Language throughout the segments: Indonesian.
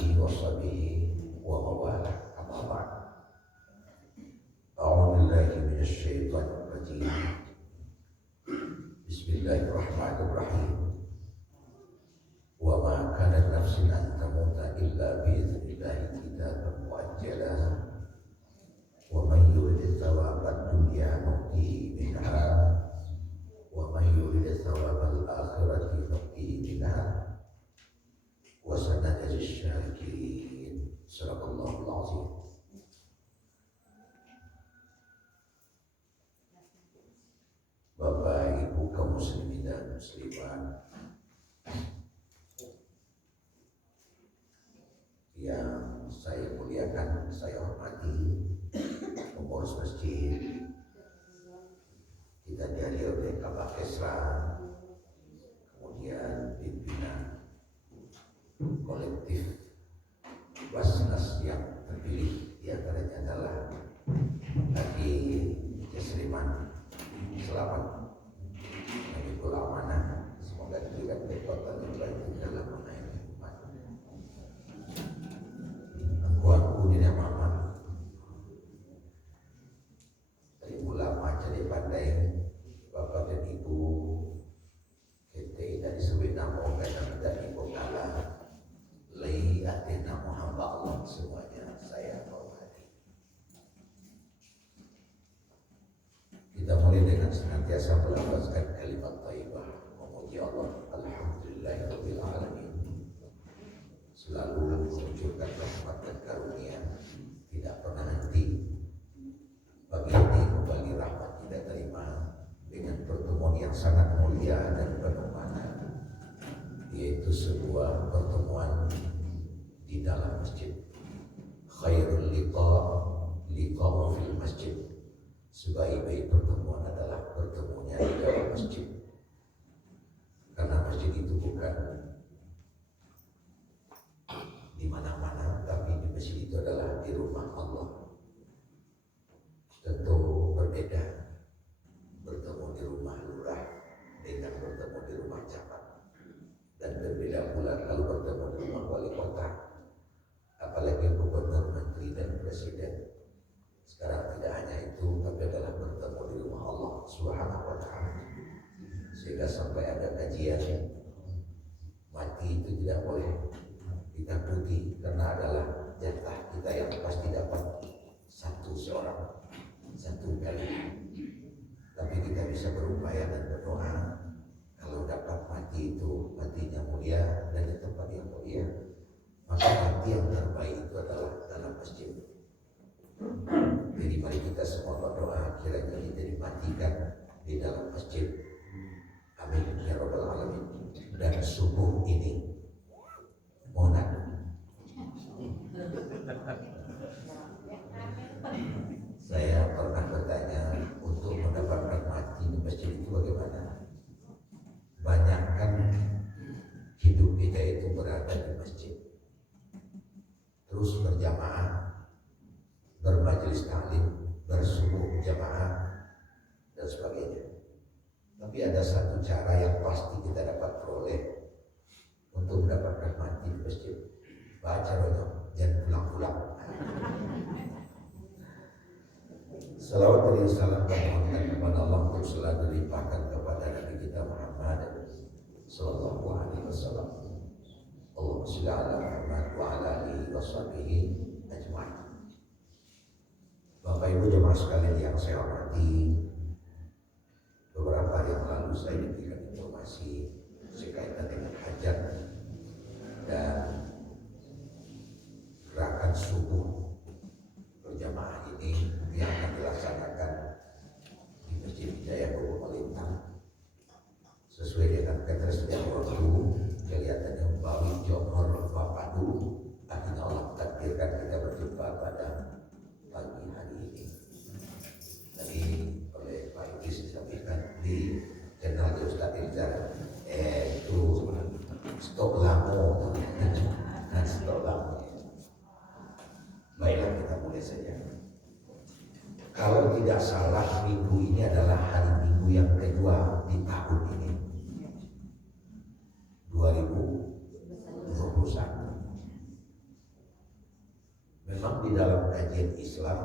alihi wa sahbihi wa mawalah. Amma ba'd. A'udzu billahi minasy syaithanir rajim. Bismillahirrahmanirrahim. Wa ma kana nafsin an tamuta illa bi idznillah kitaban muajjala. Wa man yurid thawabad dunya nu'tihi minha wa man yurid thawabal akhirati nu'tihi minha wa sanajzi syakirin. Sadaqallahul azim. Bapak Ibu kaum muslimin dan muslimat yang saya muliakan, saya hormati, pengurus masjid kita dari oleh Kabak Kesra, kemudian pimpinan kolektif Basnas yang terpilih, diantaranya adalah Haji Jasriman. Selamat Habibul Amanah, semoga diberikan kekuatan yang baik dalam mengayomi umat. Aku Dina Mama dari ulama jadi pandai, Bapak dan Ibu kita dari sebenarnya moga dan Ibu kala lei atina hamba Allah semuanya saya hormati. Kita mulai dengan senantiasa melafazkan kalimat thayyibah, memuji Allah, alhamdulillahirabbil alamin. Selalu menunjukkan rahmat dan karunia, tidak pernah henti. Bagi ini kembali rahmat kita terima dengan pertemuan yang sangat mulia dan penuh makna, yaitu sebuah pertemuan di dalam masjid. Khairul liqa'u fil masjid. Sebaik-baik pertemuan adalah pertemuannya di dalam masjid. Karena masjid itu bukan di mana-mana, tapi di masjid itu adalah di rumah Allah. Tentu berbeda bertemu di rumah lurah dengan bertemu di rumah camat, dan berbeda pula kalau bertemu di rumah wali kota, apalagi gubernur, menteri dan presiden. Sekarang tidak hanya itu, tapi adalah bertemu di rumah Allah Subhanahu wa ta'ala. Sehingga sampai ada kajian mati itu tidak boleh ditakuti, karena adalah jatah kita yang pasti dapat satu seorang, satu kali. Tapi kita bisa berupaya dan berdoa kalau dapat mati itu matinya mulia dan di tempat yang mulia, maka mati yang terbaik itu adalah dalam masjid. Jadi mari kita semua berdoa kiranya kita dimatikan di dalam masjid. Amin ya rabbal alamin. Dan subuh ini saya pernah bertanya, untuk mendapatkan mati di masjid itu bagaimana? Banyak kan hidup kita itu berada di masjid, terus berjamaah, bermajelis taklim, bersubuh jamaah dan sebagainya. Tapi ada satu cara yang pasti kita dapat peroleh untuk mendapatkan mati di masjid. Baca banyak, jangan pulang-pulang. Salawat dan salam kepada Allah untuk selalu dilimpahkan kepada Nabi kita Muhammad sallallahu alaihi wasallam. Allahumma shalli ala Muhammad wa ala alihi washabihi ajma'in. Bapak Ibu jemaah sekalian yang saya hormati, beberapa hari yang lalu saya diberikan informasi berkaitan dengan hajat dan gerakan subuh berjamaah ini yang akan dilaksanakan di Masjid Hidayah Bogor Melintang. Sesuai dengan ketersediaan waktu, kelihatannya Bawi Johor Bapak dulu, akhirnya Allah takdirkan kita berjumpa pada pagi hari ini. Tadi oleh Pak Idris disampaikan di channel Ustaz Ilzar, itu stok lamu, stok lamu. Baiklah, kita mulai saja. Kalau tidak salah, minggu ini adalah hari minggu yang kedua di tahun ini, 2021. memang di dalam kajian Islam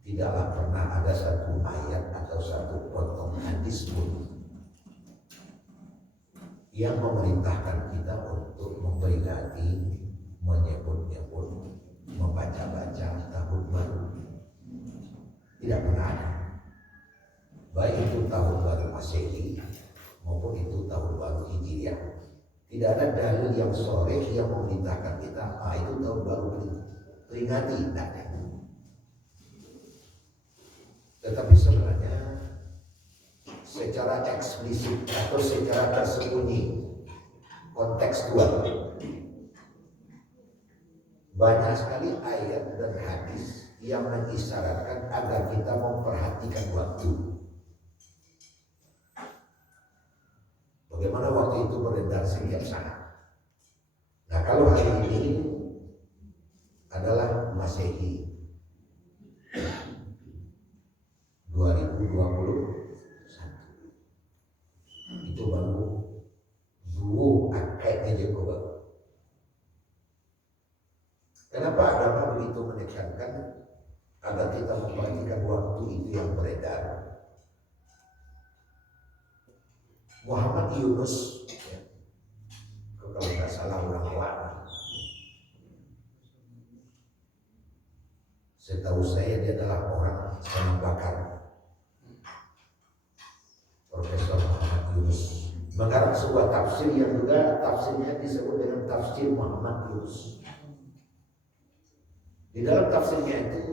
tidaklah pernah ada satu ayat atau satu potong hadis pun yang memerintahkan kita untuk memperingati, menyebut-nyebut, membaca-baca tahun baru. Tidak pernah ada. Baik itu tahun baru Masehi maupun itu tahun baru Hijriah. Tidak ada dalil yang sore yang memerintahkan kita, itu tahun baru peringati. Tidak ada. Tetapi sebenarnya secara eksplisit atau secara tersembunyi, kontekstual, banyak sekali ayat dan hadis yang mengisyaratkan agar kita memperhatikan waktu. Bagaimana waktu itu beredar setiap saat. Nah, kalau hari ini adalah Masehi 2021, itu baru dua akadnya Jakob. Kenapa agama begitu menekankan agar kita memperhatikan waktu itu yang beredar? Muhammad Yunus, ya, kalau nggak salah orang lama, setahu saya dia adalah orang sangat bakar. Profesor Muhammad Yunus mengarang sebuah tafsir yang juga tafsirnya disebut dengan tafsir Muhammad Yunus. Di dalam tafsirnya itu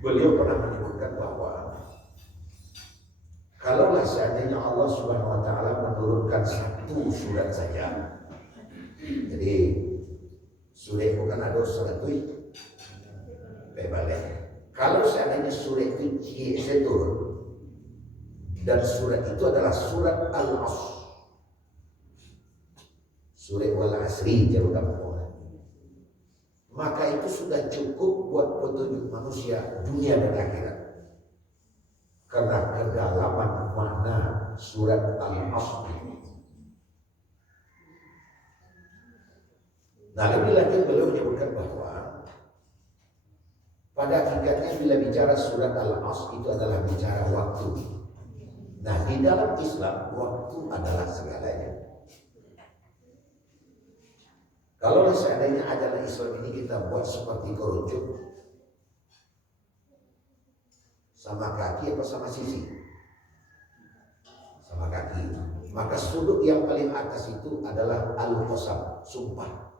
beliau pernah menyebutkan bahwa kalaulah seandainya Allah Subhanahu wa taala menurunkan satu surat saja. Jadi surat itu kan ada surat itu bebalik. Kalau seandainya surat itu turun dan surat itu adalah surat Al-Asr, surat Wal Asri jarukan orang, maka itu sudah cukup buat petunjuk manusia dunia dan akhirat. Karena kedalaman makna surat Al-Asr. Nah, lebih lanjut beliau menyebutkan bahwa pada hakikatnya bila bicara surat Al-Asr itu adalah bicara waktu. Nah, di dalam Islam waktu adalah segalanya. Kalau seandainya ajaran Islam ini kita buat seperti kerucut, sama kaki apa sama sisi? Sama kaki. Maka sudut yang paling atas itu adalah al-qasam, sumpah.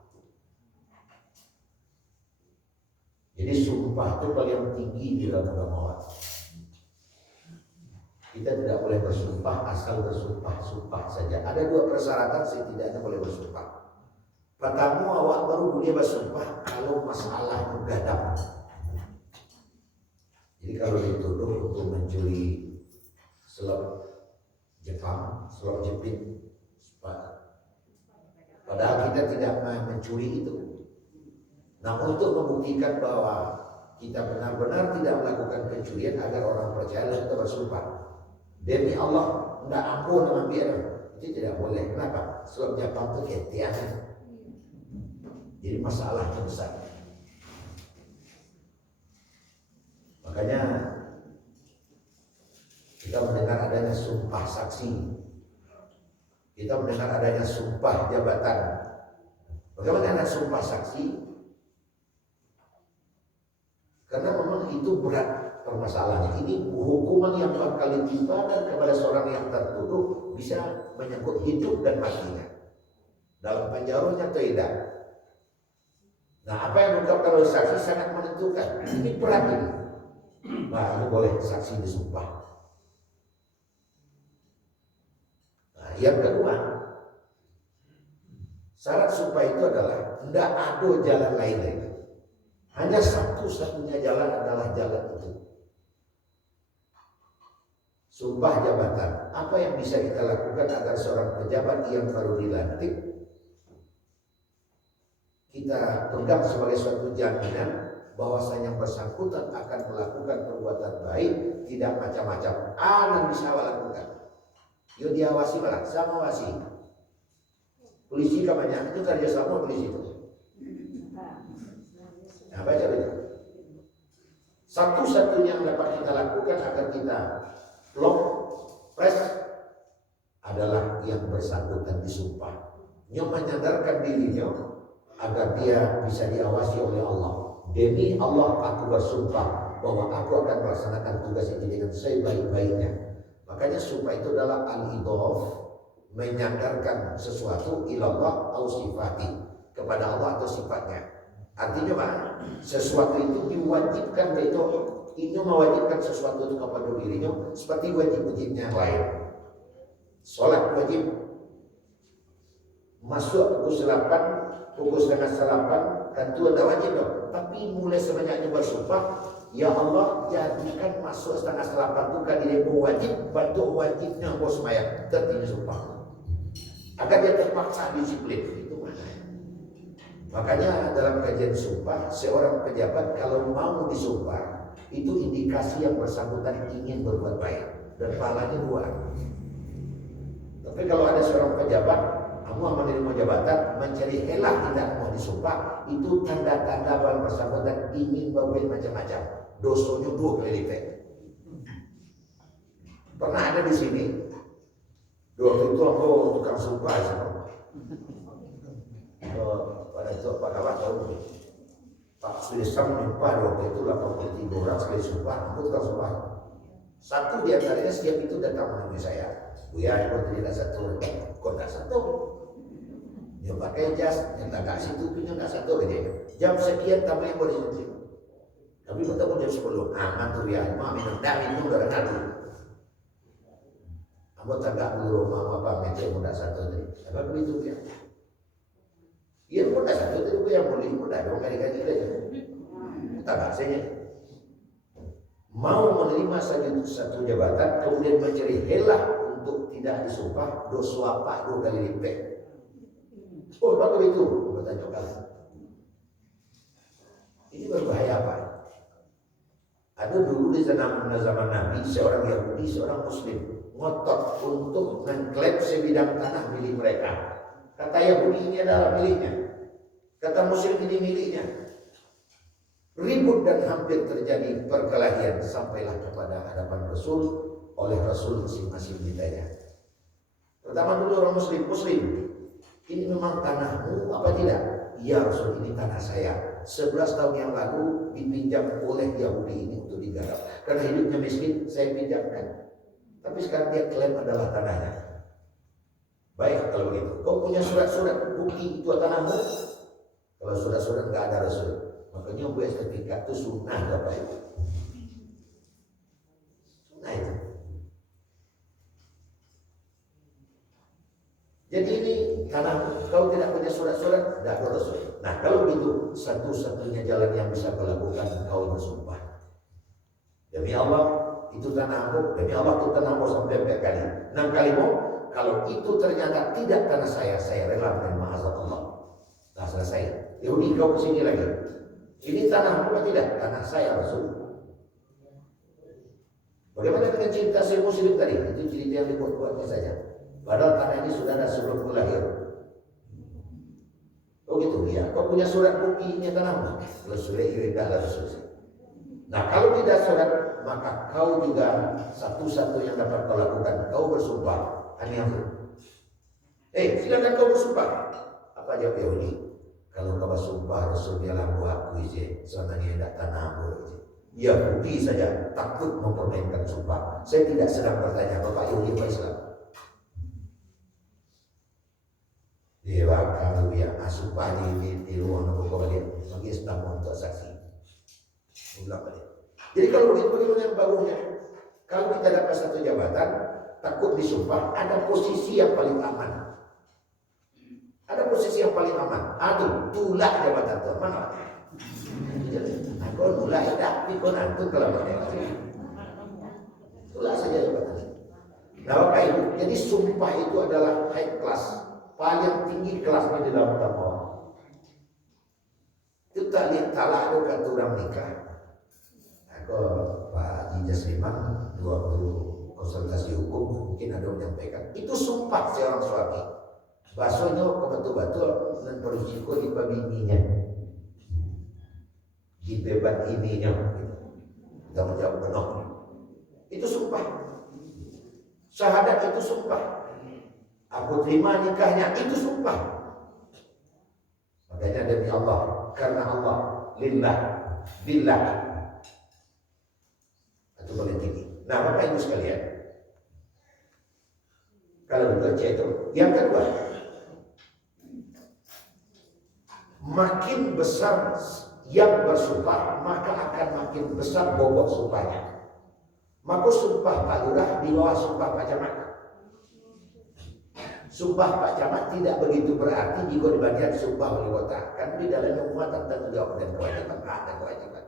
Jadi sumpah itu paling tinggi di dalam agama. Kita tidak boleh bersumpah asal bersumpah saja. Ada dua persyaratan setidaknya boleh bersumpah. Pertama, awak baru boleh bersumpah kalau masalah itu gadam. Jadi kalau dituduh untuk mencuri selop Jepang, selop jepit, padahal kita tidak mencuri itu. Namun untuk membuktikan bahwa kita benar-benar tidak melakukan pencurian agar orang percaya, kita bersumpah. Demi Allah, tidak ampun sama biar. Itu tidak boleh. Kenapa? Selop Jepang itu ketian. Jadi masalahnya besar. Makanya kita mendengar adanya sumpah saksi, kita mendengar adanya sumpah jabatan. Bagaimana ada sumpah saksi? Karena memang itu berat permasalahannya. Ini hukuman yang bakal ditimpakan kepada seorang yang tertuduh bisa menyangkut hidup dan matinya. Dalam penjara atau tidak. Nah, apa yang diungkapkan oleh saksi sangat menentukan. Ini berat ini. Nah, ini boleh saksi disumpah. Nah, yang kedua, syarat sumpah itu adalah tidak ada jalan lain lagi. Hanya satu-satunya jalan adalah jalan itu. Sumpah jabatan. Apa yang bisa kita lakukan agar seorang pejabat yang baru dilantik kita pegang sebagai suatu jaminan bahwasanya yang bersangkutan akan melakukan perbuatan baik, tidak macam-macam. Dan bisa lakukan. Yo diawasi malah, sama awasi. Polisi kamarnya itu kerja sama polisi itu. Nah, Satu-satunya yang dapat kita lakukan agar kita lock, press adalah yang bersangkutan disumpah. Dia menyadarkan dirinya agar dia bisa diawasi oleh Allah. Demi Allah aku bersumpah bahwa aku akan melaksanakan tugas ini dengan sebaik-baiknya. Makanya sumpah itu adalah al-idhaf, menyandarkan sesuatu ilallah atau sifati, kepada Allah atau sifatnya. Artinya Pak, sesuatu itu diwajibkan, yaitu ini mewajibkan sesuatu itu kepada dirinya seperti wajib-wajibnya yang lain. Sholat wajib, masuk pukul 8, pukul setengah 8, kan itu ada wajib dong. Tapi mulai semenjak bersumpah, ya Allah jadikan masuk setengah 8 itu kan dia wajib, bantu wajibnya bos maya tertinggi sumpah. Agar dia terpaksa disiplin, itu mana? Makanya dalam kajian sumpah, seorang pejabat kalau mau disumpah, itu indikasi yang bersangkutan ingin berbuat baik dan pahalanya 2. Tapi kalau ada seorang pejabat, kamu menerima jabatan, mencari helah tidak mau disumpah, itu tanda-tanda bahwa bersangkutan ingin berbuat macam-macam. Dosanya 2 kali lipat. Pernah ada di sini, waktu itu aku tukang sumpah sama pada itu Pak Kawat tahu nih. Pak Sudirman menimpa waktu itu 83 orang sekali sumpah, aku tukang sumpah. Satu di antaranya setiap itu datang menemui saya. Buya, kau tidak satu, kau tak satu. Dia pakai jas, yang tak kasih itu punya tak satu aja. Jam sekian tamu yang boleh sendiri. Tapi bertemu jam 10, aman tuh ya, mau minum udah ngadu. Kamu tak dulu rumah apa meja muda satu tadi. Apa begitu ya? Iya muda satu tadi gue yang boleh muda dong kali-kali aja. Tak kasihnya. Mau menerima satu jabatan, kemudian mencari helah untuk tidak disumpah, dosa apa 2 kali lipat. Oh, apa begitu? Bertanya kalian. Ini berbahaya apa? Ada dulu di zaman Nabi, seorang Yahudi, seorang Muslim ngotot untuk mengklaim sebidang tanah milik mereka. Kata Yahudi ini adalah miliknya, kata Muslim ini miliknya. Ribut dan hampir terjadi perkelahian sampailah kepada hadapan Rasul. Oleh Rasul masing-masing ditanya. Pertama dulu orang Muslim, ini memang tanahmu apa tidak? Ya Rasul, ini tanah saya. 11 tahun yang lalu dipinjam oleh Yahudi ini untuk digarap. Karena hidupnya miskin, saya pinjamkan. Tapi sekarang dia klaim adalah tanahnya. Baik kalau begitu. Kau punya surat-surat bukti itu tanahmu? Kalau surat-surat nggak ada Rasul. Makanya buat sertifikat itu sunnah Bapak Ibu. Sunnah itu. Jadi ini karena kau tidak punya surat-surat, tidak ada Rasul. Nah kalau begitu, satu-satunya jalan yang bisa kau lakukan, kau bersumpah. Demi Allah, itu tanahmu. Demi Allah itu tanahmu sampai berapa kali? 6 kali mau. Kalau itu ternyata tidak tanah saya rela menerima azab Allah. Nah selesai. Yahudi kau kesini lagi. Ini tanahmu atau tidak? Tanah saya Rasul. Bagaimana dengan cinta si Muslim tadi? Itu cerita yang dibuat-buatnya saja. Padahal tanah ini sudah ada sebelum lahir. Oh gitu ya. Kau punya surat buktinya tanahmu? Kalau sudah tidak ada Rasul. Nah kalau tidak surat, maka kau juga satu-satu yang dapat kau lakukan. Kau bersumpah. Hanya silakan kau bersumpah. Apa jawab Yahudi? Kalau kau bersumpah Rasulnya lah aku izin, soalnya tidak tanahmu. Yahudi saja takut mempermainkan sumpah. Saya tidak sedang bertanya Bapak Yahudi apa Islam. Dewa kalau ya sumpah di ruang kau balik bagi Islam untuk saksi. Ulang balik. Jadi kalau begitu bagaimana yang bagusnya? Kalau kita dapat satu jabatan, takut disumpah, ada posisi yang paling aman. Ada posisi yang paling aman. Aduh, tulak jabatan itu mana? Aku tulak tidak, pikun antum kalau mana? Tulak saja jabatan. Nah, Bapak Ibu, jadi sumpah itu adalah high class, paling tinggi kelasnya di dalam agama. Itu tak lihat talak itu kata orang nikah. Aku Pak Haji Jasliman 20 konsultasi hukum mungkin ada yang menyampaikan itu sumpah seorang suami. Basuhnya kebetul-betul dan berisiko di bininya, di beban ininya. Kita menjawab penuh. Itu sumpah. Syahadat itu sumpah. Aku terima nikahnya, itu sumpah. Makanya demi Allah, karena Allah, lillah, billah. Itu paling tinggi. Nah, Bapak Ibu sekalian, kalau bekerja itu, yang kedua, makin besar yang bersumpah, maka akan makin besar bobot sumpahnya. Maka sumpah Pak Lurah di bawah sumpah Pak Camat. Sumpah Pak Camat tidak begitu berarti jika dibandingkan sumpah wali kota. Kan di dalamnya muatan tanggung jawab dan kewajiban, hak dan kewajiban.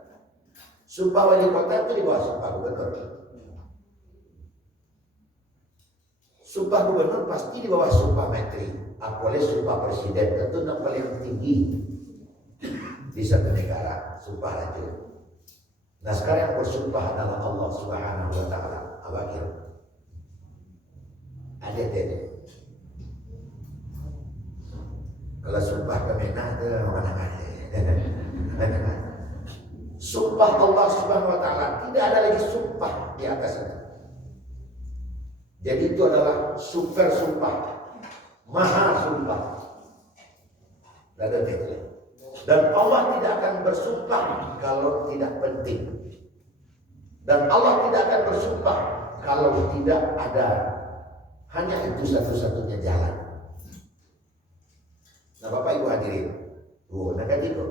Sumpah wali kota itu di bawah sumpah gubernur. Sumpah gubernur pasti di bawah sumpah menteri. Apalagi sumpah presiden tentu yang paling tinggi di satu negara, sumpah raja. Nah sekarang yang bersumpah adalah Allah Subhanahu wa Ta'ala. Abakir ada dede. Kalau sumpah kemenang itu mana-mana. Sumpah Allah Subhanahu wa Ta'ala, tidak ada lagi sumpah di atas itu. Jadi itu adalah super sumpah, maha sumpah. Dan Allah tidak akan bersumpah kalau tidak penting. Dan Allah tidak akan bersumpah kalau tidak ada, hanya itu satu-satunya jalan. Nah Bapak Ibu hadirin, nak itu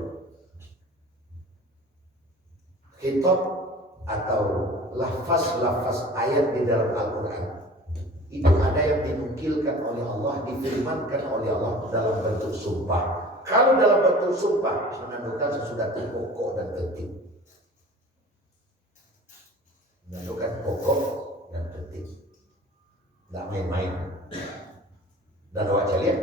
kitab atau lafaz-lafaz ayat di dalam Al-Quran itu ada yang dinukilkan oleh Allah, difirmankan oleh Allah dalam bentuk sumpah. Kalau dalam bentuk sumpah menandakan sesuatu pokok dan penting. Menandakan pokok dan penting. Tidak main-main. Dan awak lihat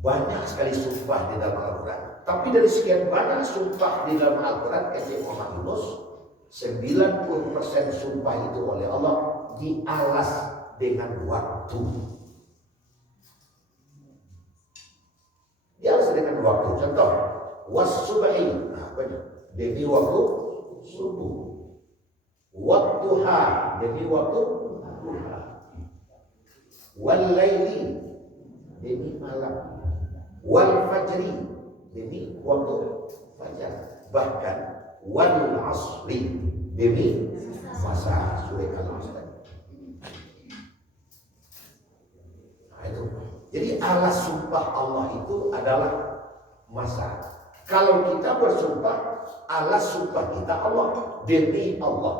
banyak sekali sumpah di dalam Al-Quran. Tapi dari sekian banyak sumpah di dalam Al-Quran, kata Muhammad Yunus, 90% sumpah itu oleh Allah dialas dengan waktu. Dialas dengan waktu. Contoh, was-subhi, nah banyak. Demi waktu subuh. Waktuha, demi waktu duha. Wal-laili, demi malam. Wal-fajri, demi waktu fajar. Bahkan wal-asri, demi masa sore al-asr. Jadi alas sumpah Allah itu adalah masa. Kalau kita bersumpah, alas sumpah kita Allah, demi Allah.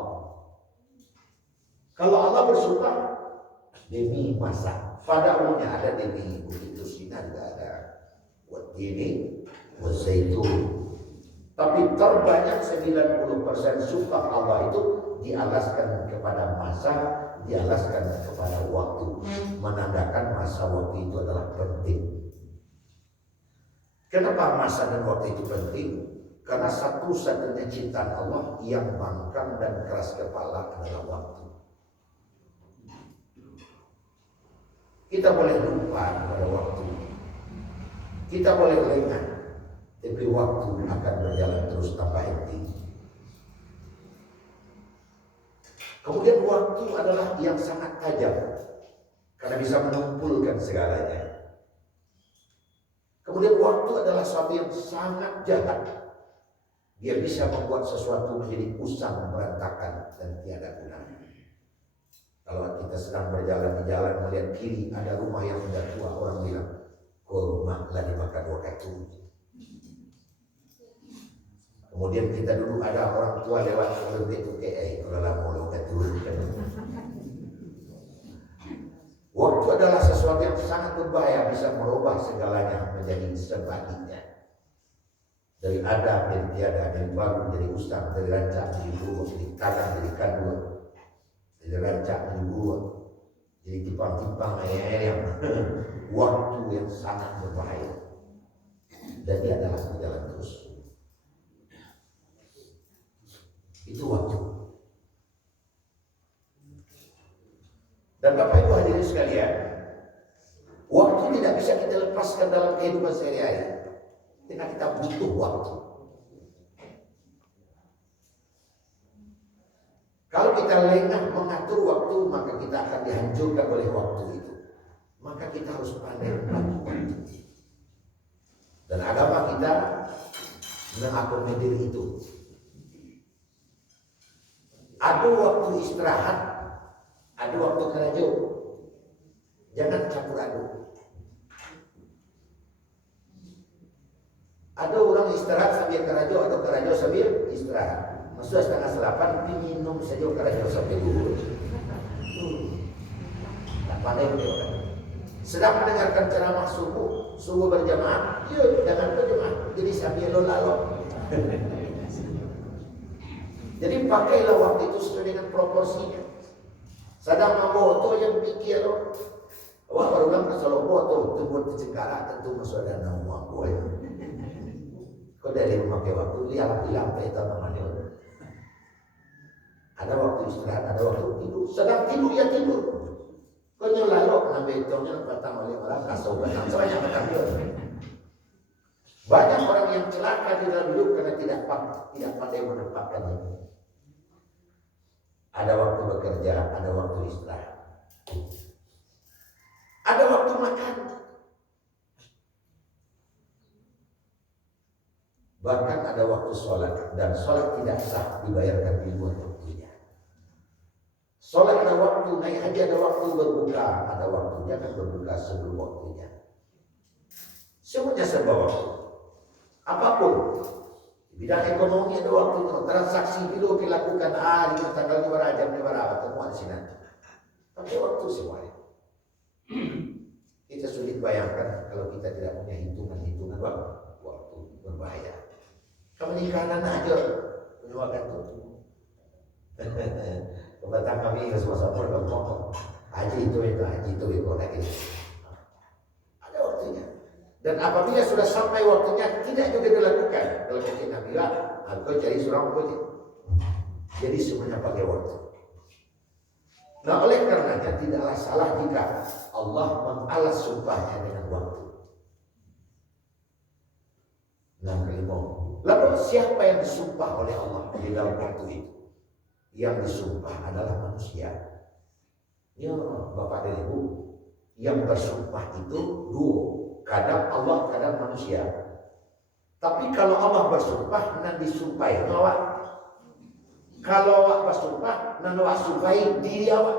Kalau Allah bersumpah, demi masa. Pada umumnya ada demi begitu Sina juga ada. Buat ini, buat zaitun. Tapi terbanyak 90% sumpah Allah itu dialaskan kepada masa, dialaskan kepada waktu, menandakan masa waktu itu adalah penting. Kenapa masa dan waktu itu penting? Karena satu-satunya ciptaan Allah yang bangkang dan keras kepala adalah waktu. Kita boleh lupa pada waktu, kita boleh lengah, tapi waktu akan berjalan terus tanpa henti. Kemudian waktu adalah yang sangat tajam karena bisa mengumpulkan segalanya. Kemudian waktu adalah sesuatu yang sangat jahat. Dia bisa membuat sesuatu menjadi usang, berantakan, dan tiada guna. Kalau kita sedang berjalan di jalan melihat kiri ada rumah yang sudah tua, orang bilang, "Oh, rumah telah dimakan waktu." Kemudian kita dulu ada orang tua lewat kalau itu kalau lama waktu. Waktu adalah sesuatu yang sangat berbahaya, bisa merubah segalanya menjadi sebaliknya. Dari ada menjadi tiada, dari baru menjadi usang, dari rancak menjadi buruk, dari kadang jadi kandung, dari rancak menjadi buruk, jadi timpang-timpang yang waktu yang sangat berbahaya. Dan dia adalah berjalan terus. Itu waktu. Dan Bapak Ibu hadirin sekalian, waktu tidak bisa kita lepaskan dalam kehidupan sehari-hari. Karena kita butuh waktu. kita lengah mengatur waktu, maka kita akan dihancurkan oleh waktu itu. Maka kita harus pandai mengatur waktu. Dan agama kita mengakomodir itu. Ada waktu istirahat, ada waktu kerajo. Jangan campur aduk. Ada orang istirahat sambil kerajo, ada kerajo sambil istirahat. Masuk 7:30 diminum saja kerajo sampai dulu. Tak pandai beliau kan. Sedang mendengarkan ceramah subuh berjamaah, yuk jangan berjamaah. Jadi sambil lalu. Jadi pakailah waktu itu sesuai dengan proporsinya. Sedang memboto yang pikir, wah baru bilang kalau boto tunggu cekara tentu masuk ada nama gue. Kau dari memakai waktu lihat lampai itu namanya. Ada waktu istirahat, ada waktu tidur. Sedang tidur ya tidur. Kau nyolalo kena betongnya batang oleh orang kasau batang sebanyak batang dia. Banyak orang yang celaka di dalam hidup karena tidak pandai menempatkannya. Ada waktu bekerja, ada waktu istirahat. Ada waktu makan. Bahkan ada waktu sholat. Dan sholat tidak sah dibayarkan di luar waktunya. Sholat ada waktu, naik haji ada waktu, berbuka ada waktu. Jangan berbuka sebelum waktunya. Semuanya serba waktu. Apapun. Bidang ekonomi ada waktu, transaksi dulu dilakukan di tanggal 2 jam 5 temuan sini. Pakai waktu semuanya. Kita sulit bayangkan kalau kita tidak punya hitungan waktu berbahaya. Kemenikahan aja punya waktu. Kebetulan kami ke suasana berkelompok. Haji itu lagi. Ada waktunya. Dan apabila sudah sampai waktunya tidak juga dilakukan. Kalau kita bilang, aku cari surang putih. Jadi semuanya pakai waktu. Nah oleh karenanya tidaklah salah jika Allah mengalas sumpahnya dengan waktu. Yang kelima, lalu siapa yang disumpah oleh Allah di dalam waktu itu? Yang disumpah adalah manusia. Ya Bapak dan Ibu, yang bersumpah itu dua. Kadang Allah, kadang manusia. Tapi kalau Allah bersumpah, nanti disumpahi awak. Kalau awak bersumpah, nanti awak sumpahi diri awak.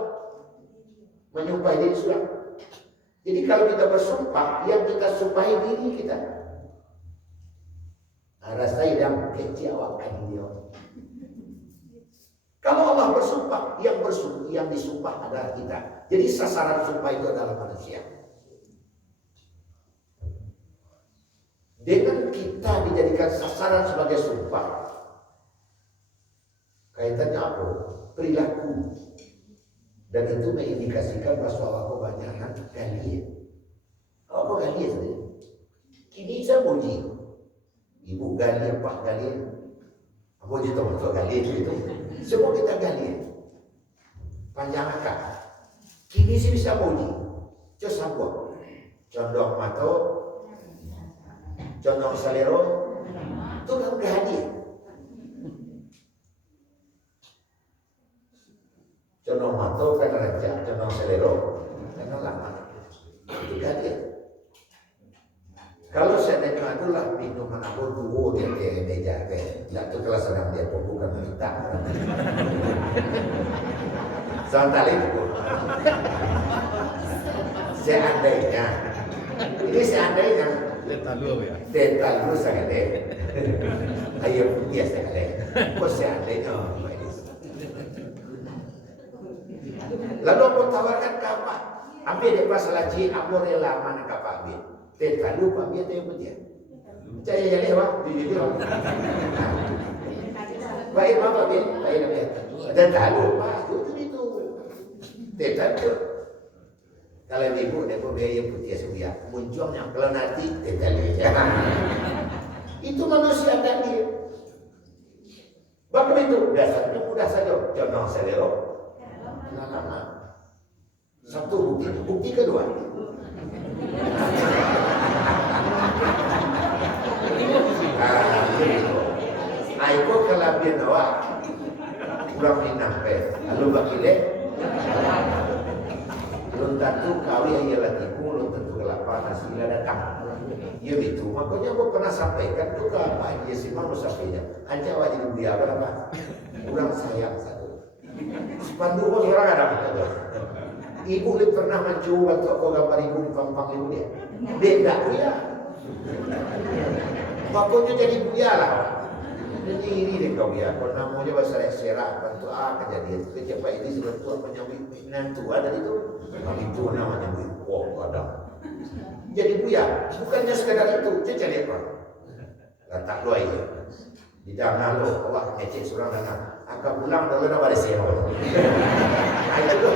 Menyumpahi diri sudah. Jadi kalau kita bersumpah, yang kita sumpahi diri kita. Rasa yang kecil awak kan dia. Kalau Allah bersumpah, yang disumpah adalah kita. Jadi sasaran sumpah itu adalah manusia. Dengan kita dijadikan sasaran sebagai sumpah, kaitannya apa? Perilaku. Dan itu mengindikasikan bahwa kebanyakan kalian. Apa kalian sendiri? Kini saya puji. Ibu kalian, pak kalian. Apa je teman-teman kalian itu? Semua kita kalian. Panjang akak. Kini sih bisa puji. Cus apa? Condong mata. Condong salero. Itu kan kehadian. Condong mata kan raja, condong selero kan lama. Itu kehadian. Kalau seandainya itulah minuman aku dua dia ke meja tidak tu kelas orang dia bukan minta. Soalnya itu. Seandainya ini seandainya detalu sekali. Ayo biasa sekali. Kok seandainya lalu aku tawarkan apa? Ambil dia masalah ji, aku rela mana kapal ambil. Tak lupa dia tengok dia. Percaya yang lewat jujur. Baik apa dia? Baik dia. Dan tak lupa itu. Tak lupa. Kalau ibu dia biaya putih sebiak. Munculnya kalau nanti tak lupa. Itu manusia tadi. Bagaimana itu? Dasarnya mudah saja. Contoh selero. Lama. Satu bukti kedua. Aku kelabian awak. kurang minampe lalu bakile belum tentu kawi yang latiku belum tentu kelapa nasi datang ya itu makanya aku pernah sampaikan tuh ke apa dia sih mau sampainya aja wajib dia berapa kurang sayang satu sepandu kok orang ada gitu ibu li pernah mencoba untuk aku gambar ibu di pampang ibu dia enggak buya makanya jadi buya lah jadi ini deh kau ya kalau namanya bahasa serak bantu kejadian itu siapa ini sebenarnya penyambut nantu ada itu kami itu namanya bu ada jadi buya bukannya sekadar itu dia jadi apa letak doa ya di dalam lo Allah ngecek surang anak akan pulang dulu nak balik sewa ayo tu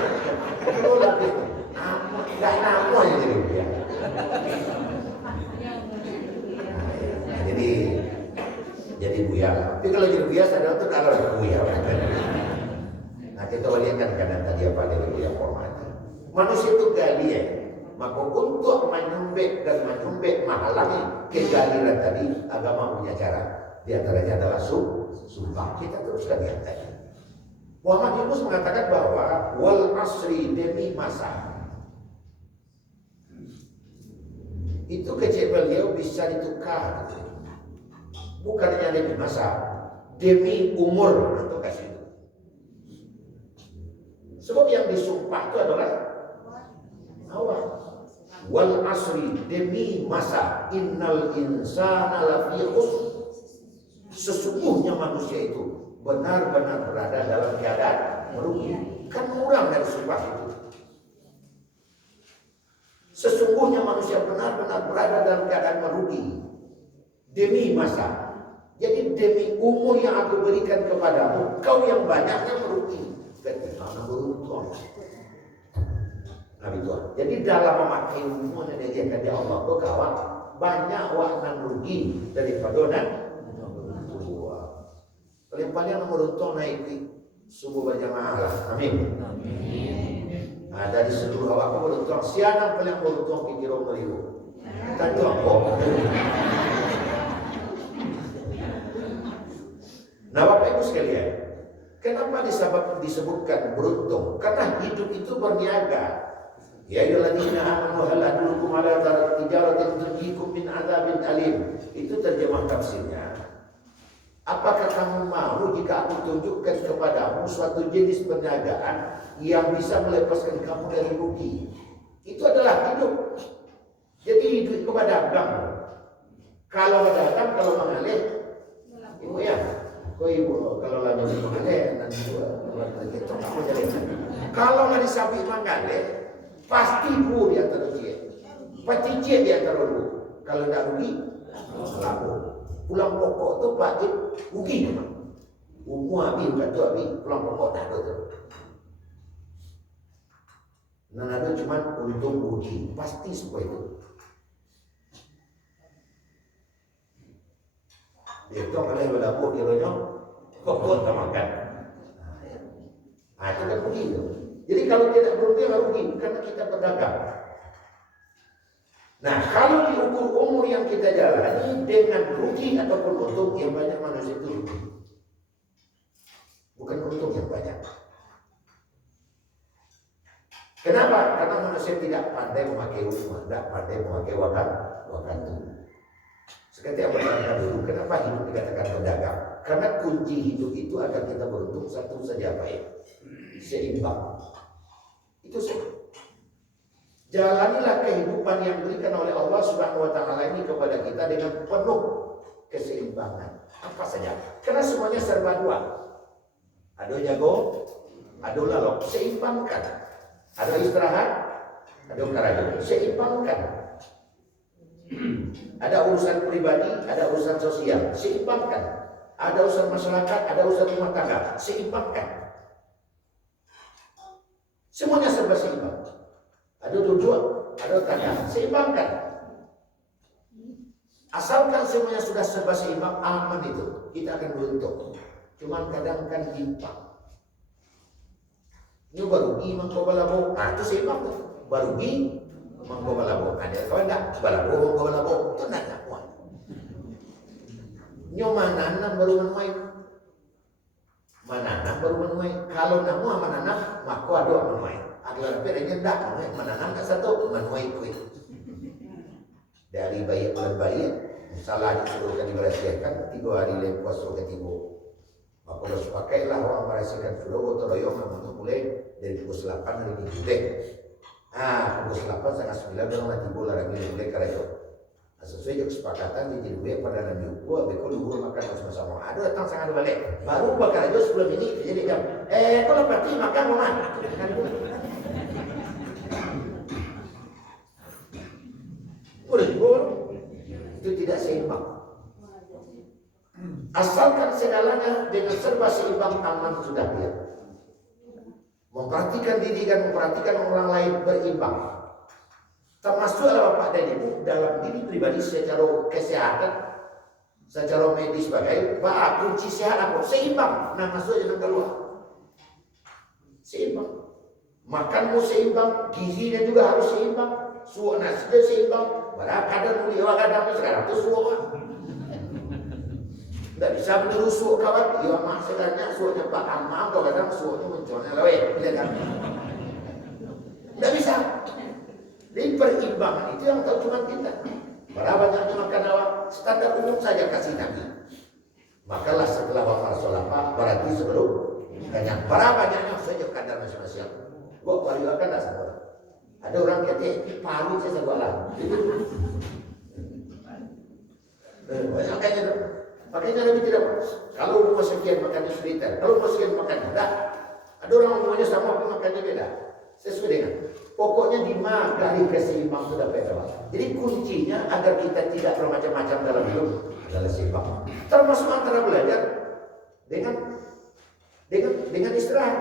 lo lagi dah nama yang jadi buya jadi buya tapi kalau jadi buya sadar tu kalau buya nah kita lihat kan kadang tadi apa dari buya formatnya manusia itu galian maka untuk menyumbek dan menyumbek menghalangi kegaliran tadi agama punya cara di antaranya adalah sumpah kita teruskan yang tadi Muhammad Yunus mengatakan bahwa wal asri demi masa itu kecil beliau bisa ditukar bukannya demi masa demi umur atau kasih itu sebab yang disumpah itu adalah awal wal asri demi masa innal insana lafi khusr sesungguhnya manusia itu benar-benar berada dalam keadaan merugi kan kurang dari sumpah itu sesungguhnya manusia benar-benar berada dalam keadaan merugi demi masa jadi demi umur yang aku berikan kepadamu kau yang banyaknya merugi bagaimana beruntung Nabi Tuhan. Jadi dalam memakai umur yang diajarkan di Allah itu kawan banyak warna rugi daripada dan beruntung. Paling nomor untung naik di subuh berjamaah lah. Amin. Nah, dari seluruh awak beruntung. Siapa paling beruntung kira meribu? Tentu aku. Nah, Bapak Ibu sekalian, kenapa disebutkan beruntung? Karena hidup itu berniaga. Ya ayyuhalladzina amanu hal adullukum ala tijaratin tunjikum min adzabin alim. Itu terjemah tafsirnya. Apakah kamu mau jika aku tunjukkan kepadamu suatu jenis perniagaan yang bisa melepaskan kamu dari rugi? Itu adalah hidup. Jadi hidup itu dagang. Kalau dagang, kalau mengalir, ibu ya, kau ibu kalau lagi mengalir nanti kita kamu jadi. Kalau lagi sapi mengalir pasti bu dia terusir, pasti dia terus. Kalau tidak rugi, laku. Pulang pokok tu pasti rugi memang. Umur habis, kata habis, pulang pokok tak ada. Nah ada cuma untung rugi, pasti semua itu. Dia tu kalau yang berlaku kiranya pokok tak makan. Itu kan rugi tu. Jadi kalau tidak beruntung rugi karena kita berdagang. Nah kalau diukur umur yang kita jalani dengan rugi ataupun untung yang banyak manusia itu rugi. Bukan untung yang banyak. Kenapa? Karena manusia tidak pandai memakai rumah, tidak pandai memakai waktu. Seperti yang berkata dulu, kenapa hidup dikatakan berdagang? Karena kunci hidup itu agar kita beruntung satu saja baik, seimbang. Itu saja. Jalanilah kehidupan yang diberikan oleh Allah Subhanahu wa taala ini kepada kita dengan penuh keseimbangan. Apa saja? Karena semuanya serba dua. Ada jago, ada lalok, seimbangkan. Ada istirahat, ada karaja, seimbangkan. Ada urusan pribadi, ada urusan sosial, seimbangkan. Ada urusan masyarakat, ada urusan rumah tangga, seimbangkan. Semuanya serba seimbang. Ada tujuan, ada tanya, seimbangkan. Asalkan semuanya sudah serba seimbang, aman itu, kita akan beruntung. Cuman kadang kan timpang. Ini barugi mangko balabo, itu seimbang tuh. Barugi mangko balabo, ada kalau enggak balabo mangko balabo, itu nak kuat. Nyo mananam baru manuai. Mananam baru menuai. Kalau namu menanam maka ada menuai. Adalah bedanya tidak menuai menanam tak satu menuai kuih. Dari bayi bulan bayi, salah disuruhkan diberasiakan 3 hari lepas suruh ketiga. Maka harus pakailah orang merahsiakan sudah atau royong namun mulai dari pukul 8 hari Minggu deh. Pukul 8 setengah 9 orang nanti bola lagi mulai karyo. Sesuai dengan kesepakatan di Jiduwe pada Nabi Uku, Abeko luhur makan bersama-sama. Ada datang sangat balik. Baru bakal aja sebelum ini jadi kan. Kalau berarti makan mau mana? Udah jebol. Itu tidak seimbang. Asalkan segalanya dengan serba seimbang aman sudah dia. Memperhatikan diri dan memperhatikan orang lain berimbang. Termasuk Bapak dan Ibu dalam diri pribadi secara kesehatan, secara medis sebagai kunci sehat apa? Seimbang. Nah masuk jangan keluar. Seimbang. Makanmu seimbang, gizinya juga harus seimbang, suhu nasinya seimbang. Padahal kadang mulia kadang sekarang itu suhu kan. Tidak bisa meniru suhu kawan. Iya mak sekarangnya suhunya Pak Amam, kadang suhunya mencolnya lewe. Tidak bisa. Di perimbangan itu yang tahu cuma kita. Berapa banyaknya makan awak standar umum saja kasih Nabi. Makalah setelah wafat solapa berarti sebelum banyak. Berapa banyaknya saja kadar masing-masing. Gua paling akan tak semua. Ada orang kata paru saya sebuah lah. Banyak kayaknya. Makanya Nabi tidak. Kalau mau sekian makannya seliter, kalau mau sekian makannya enggak. Ada orang semuanya sama pun makannya beda. Sesuai dengan pokoknya dimagari keseimbangan sudah beda. Jadi kuncinya agar kita tidak bermacam-macam dalam hidup adalah seimbang. Termasuk antara belajar dengan istirahat.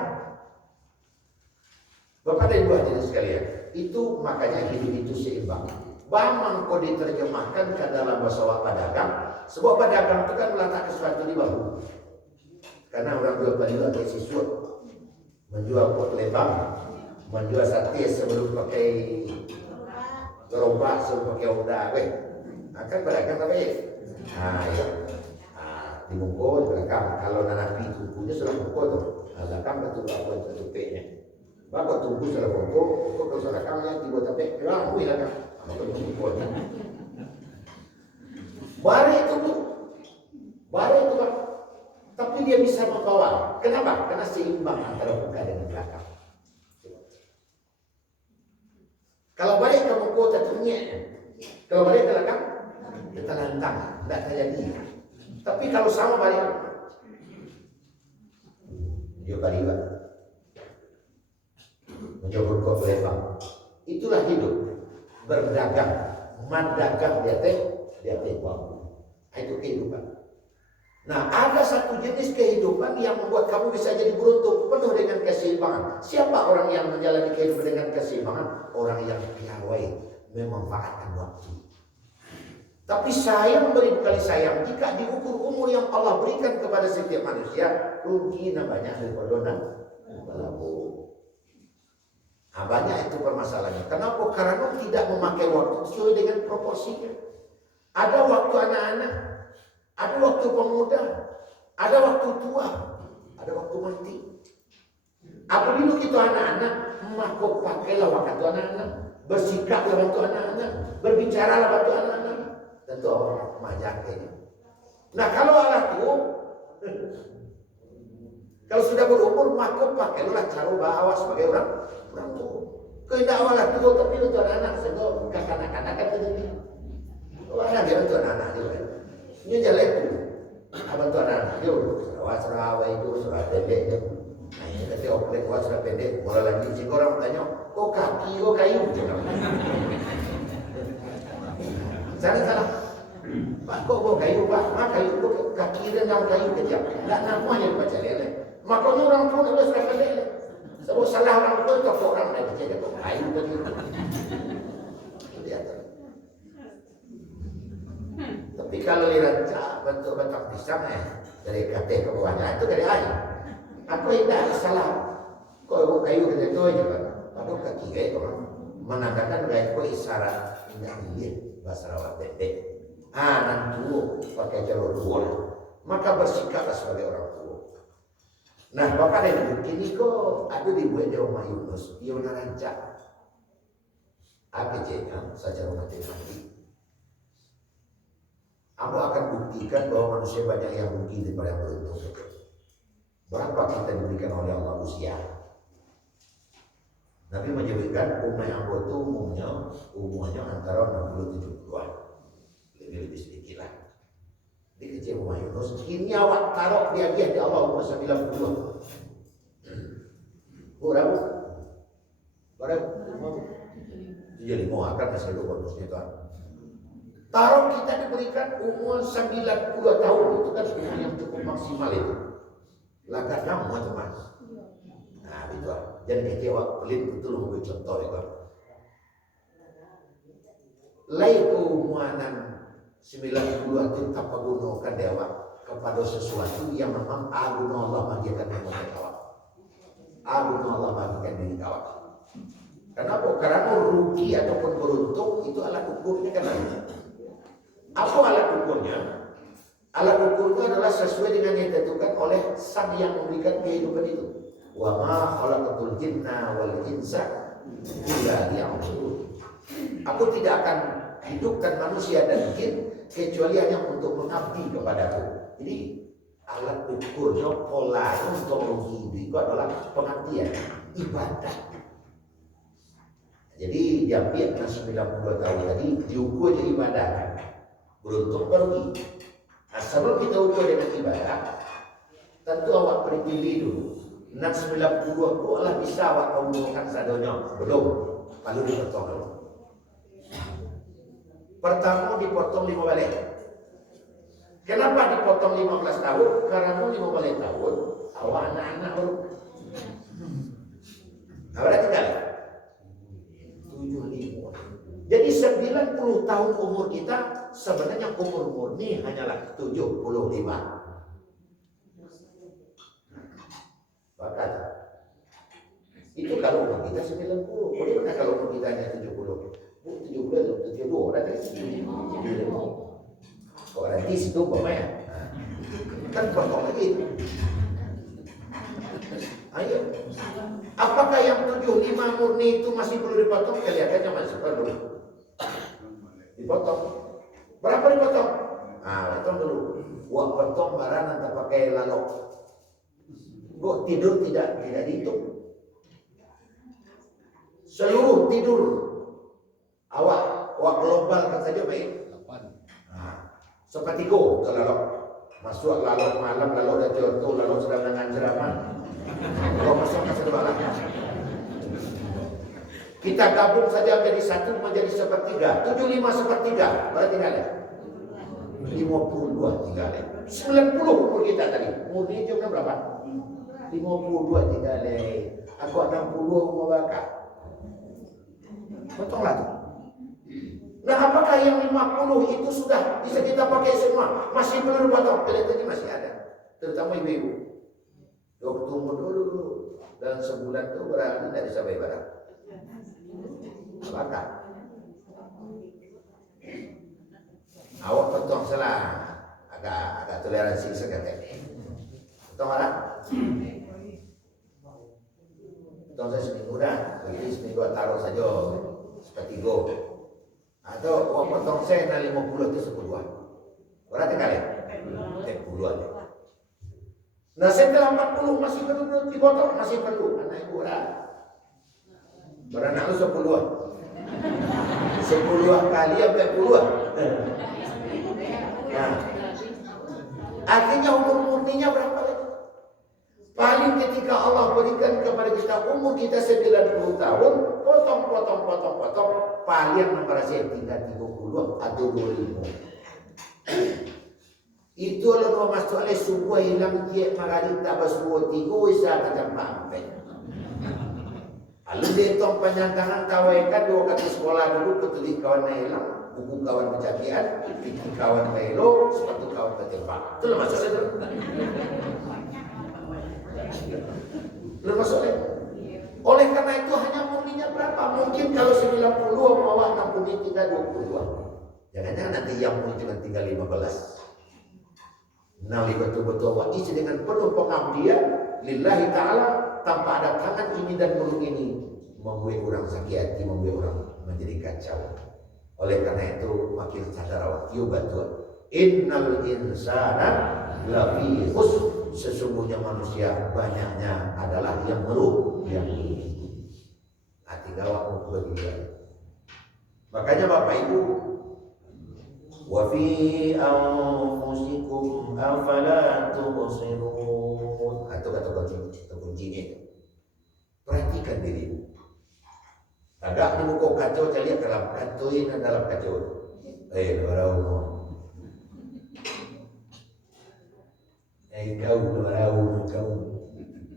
Bapak dan Ibu hadirin sekalian, itu makanya hidup itu seimbang. Bamang kau diterjemahkan ke dalam bahasa pedagang. Sebuah pedagang itu kan meletakkan sesuatu di bahu. Karena orang jual beli pakai siswa, menjual pot lembang, menjual sate sebelum pakai gerobak, sebelum pakai udang, akan pedagang apa ya? Ya. Dibungkus belakang. Kalau nanapi tungkunya sudah bungkus tuh. Belakang betul apa tutupnya. Bapak tunggu sudah bungkus, kalau belakangnya tiba tapi bilang, wih belakang. Maka bungkus. Barang itu bu, Pak. Tapi dia bisa membawa. Kenapa? Karena seimbang antara muka dengan belakang. Kalau balik ke muka tentunya, kalau balik ke belakang, kita nantang, tidak terjadi. Tapi kalau sama balik, dia balik, mencoba kau lebar. Itulah hidup, berdagang, mendagang dia uang. Itu kehidupan. Nah, ada satu jenis kehidupan yang membuat kamu bisa jadi beruntung, penuh dengan keseimbangan. Siapa orang yang menjalani kehidupan dengan keseimbangan? Orang yang piawai, memanfaatkan waktu. Tapi sayang beri kali sayang, jika diukur umur yang Allah berikan kepada setiap manusia, rugi banyak daripada balabu. Nah, banyak itu permasalahannya. Kenapa? Karena tidak memakai waktu sesuai dengan proporsinya. Ada waktu anak-anak, ada waktu pemuda, ada waktu tua, ada waktu mati. Apabila kita anak-anak, maka pakailah waktu anak-anak, bersikaplah waktu anak-anak, berbicaralah waktu anak-anak. Tentu orang majaknya. Nah kalau anak tua, kalau sudah berumur, maka pakailah cara bahawa sebagai orang tua. Keindah awalah tua, tapi untuk anak-anak, sehingga kanak-kanak kan jadi. Orang dia bantu anak-anak juga. Ini jalan itu. Bantu anak-anak dia. Surah itu, surah pendek dia. Nah ini ketika oplek surah pendek, mulai lagi. Sehingga orang bertanya, kok kaki, kok kayu? Salah. Pak, kok kayu, Pak? Mak kayu, kaki dan kayu kejap. Enggak namanya dibaca lele. Makanya orang pun harus surah pendek. Sebab salah orang pun, kok orang lain baca kok kayu tadi. Lihat. Tapi kalau lihat bentuk batang pisang dari kate ke bawahnya itu dari air. Aku tidak salah. Kau kayu kita itu aja kan. Padahal kaki itu menandakan kayak kau isyarat tidak lihat bahasa rawat dedek. Nanti pakai jalur dua. Maka bersikaplah sebagai orang tua. Nah, bapak ada kini kok ada dibuat di rumah Yunus, ia rancak. APC-nya secara matematik. Aku akan buktikan bahwa manusia banyak yang rugi daripada yang beruntung. Berapa kita diberikan oleh Allah usia? Nabi menyebutkan umur yang itu umurnya antara 60-70-an. Lebih sedikit lah. Di kecil rumah Yunus, kini awak taruh dia di Allah umur 90. Berapa? 75 akan masih hidup bonusnya tuan. Taruh kita diberikan umur 90 tahun, itu kan umur yang cukup maksimal itu. Lakat kamu teman. Nah itu lah. Jadi kecewa pelit betul memberi contoh itu. Laiku muanan 90 itu tanpa gunakan dewa kepada sesuatu yang memang agung Allah bagikan yang awak. Agung Allah bagikan diri awak. Kenapa? Karena rugi ataupun beruntung itu alat ukurnya kan. Apa alat ukurnya? Alat ukurnya adalah sesuai dengan yang ditentukan oleh sang yang memberikan kehidupan itu. Wa ma khalaqatul jinna wal insa illa liya'budun. Aku tidak akan hidupkan manusia dan jin kecuali hanya untuk mengabdi kepadaku. Jadi alat ukurnya, pola untuk menghidup itu adalah pengabdian, ibadah. Jadi diambil 92 tahun tadi diukur dengan ibadah, beruntung pergi. Nah, sebelum kita ukur dengan ibadah, tentu awak pilih dulu. 90 aku Allah bisa awak umurkan sadonya belum, lalu dipotong dulu. Pertama dipotong 5 balik. Kenapa dipotong 15 tahun? Karena 5 balik tahun awak anak-anak baru. Nah, berarti kan 75. Jadi 90 tahun umur kita sebenarnya umur murni hanyalah 75. Bakat. Itu kalau umur kita 90. Bagaimana kalau umur kita hanya 70? 72 berarti 75. Kok berarti situ ya? Kan potong lagi. Ayo. Apakah yang 75 murni itu masih perlu dipotong? Kelihatannya masih perlu dipotong. Berapa dipotong? Potong dulu. Buat potong barang nanti pakai lalok. Buat tidur tidak dihitung. Seluruh tidur awak global saja baik. Sepertigo lalok. Masuk lalok malam, lalok dah jatuh, lalok sedang dengan ceramah. Kalau masuk ke malam. Kita gabung saja menjadi satu, menjadi sepertiga. 75 sepertiga. Berarti kali 52 tinggal. 90 umur kita tadi. Umurnya jumlah berapa? 52 tinggal. Aku 60 umur bakal. Potonglah tuh. Nah, apakah yang 50 itu sudah bisa kita pakai semua? Masih perlu dipotong? Kelihatannya masih ada. Terutama ibu-ibu. Waktu umur dulu dalam sebulan itu berarti tidak bisa bayar barang. Apakah? Awak potong salah. Agak toleransi sekali. Potong mana? Potong saya seminggu dah. Jadi seminggu taruh saja sepertigo. Atau uang potong saya 50 itu 10-an. Berarti kali? 10-an. Nah setelah 40 masih perlu dipotong, masih perlu. Anak ibu lah. Beranak lu 10-an. 10-an kali sampai 10-an. Nah, artinya umur murninya berapa lagi? Paling ketika Allah berikan kepada kita umur kita 90 tahun, potong. Paling nomor saya tinggal 30 atau 25. Itu adalah masuk oleh sebuah hilang dia maralita bersuruh 3 bisa kejampak. Lalu dia tong penyantangan kawaikan 2 kali sekolah dulu petulis kawan hilang, buku kawan pencakian, fikir kawan melo, sepatu kawan bertembak. Itu masuk itu. Belum masuk lagi. Oleh karena itu hanya murninya berapa? Mungkin kalau 90 awak 60 tinggal 22. Jangan-jangan nanti yang murni cuma tinggal 15. Nah, betul-betul awak isi dengan penuh pengabdian lillahi ta'ala tanpa ada tangan ini dan mulut ini membuat orang sakit hati, membuat orang menjadi kacau. Oleh karena itu makin sadar awak betul. Innal insana lafi khusr, sesungguhnya manusia banyaknya adalah yang merugi. Hati gawak mau dia. Makanya Bapak Ibu, wa fi anfusikum afala tubsirun. Itu kata kuncinya. Perhatikan diri. Agak di muka kacau, saya lihat dalam kacauin dan dalam kacau. Kau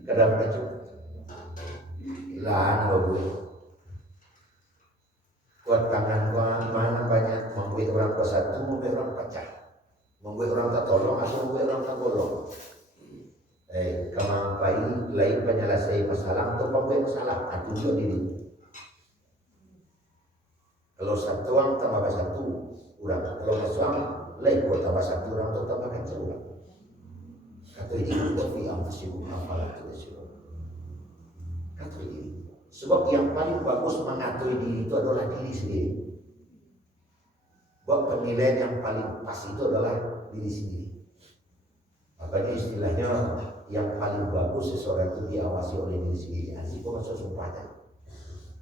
dalam kacau. Lahan boleh. Kuat tangan mana banyak membuat orang bersatu, membuat orang pecah, membuat orang tak tolong atau membuat orang tak tolong. Kamampai lain penyelesaian masalah atau membuat masalah tunjuk diri. Kalau satu orang tambah satu orang, kalau seorang lain buat tambah satu orang atau tambah kacau orang. Kata ini kopi ampusikum apalah tulisirun. Kata ini. Sebab yang paling bagus mengatur diri itu adalah diri sendiri. Buat penilaian yang paling pas itu adalah diri sendiri. Makanya istilahnya yang paling bagus seseorang itu diawasi oleh diri sendiri. Asik kok masuk sumpahnya.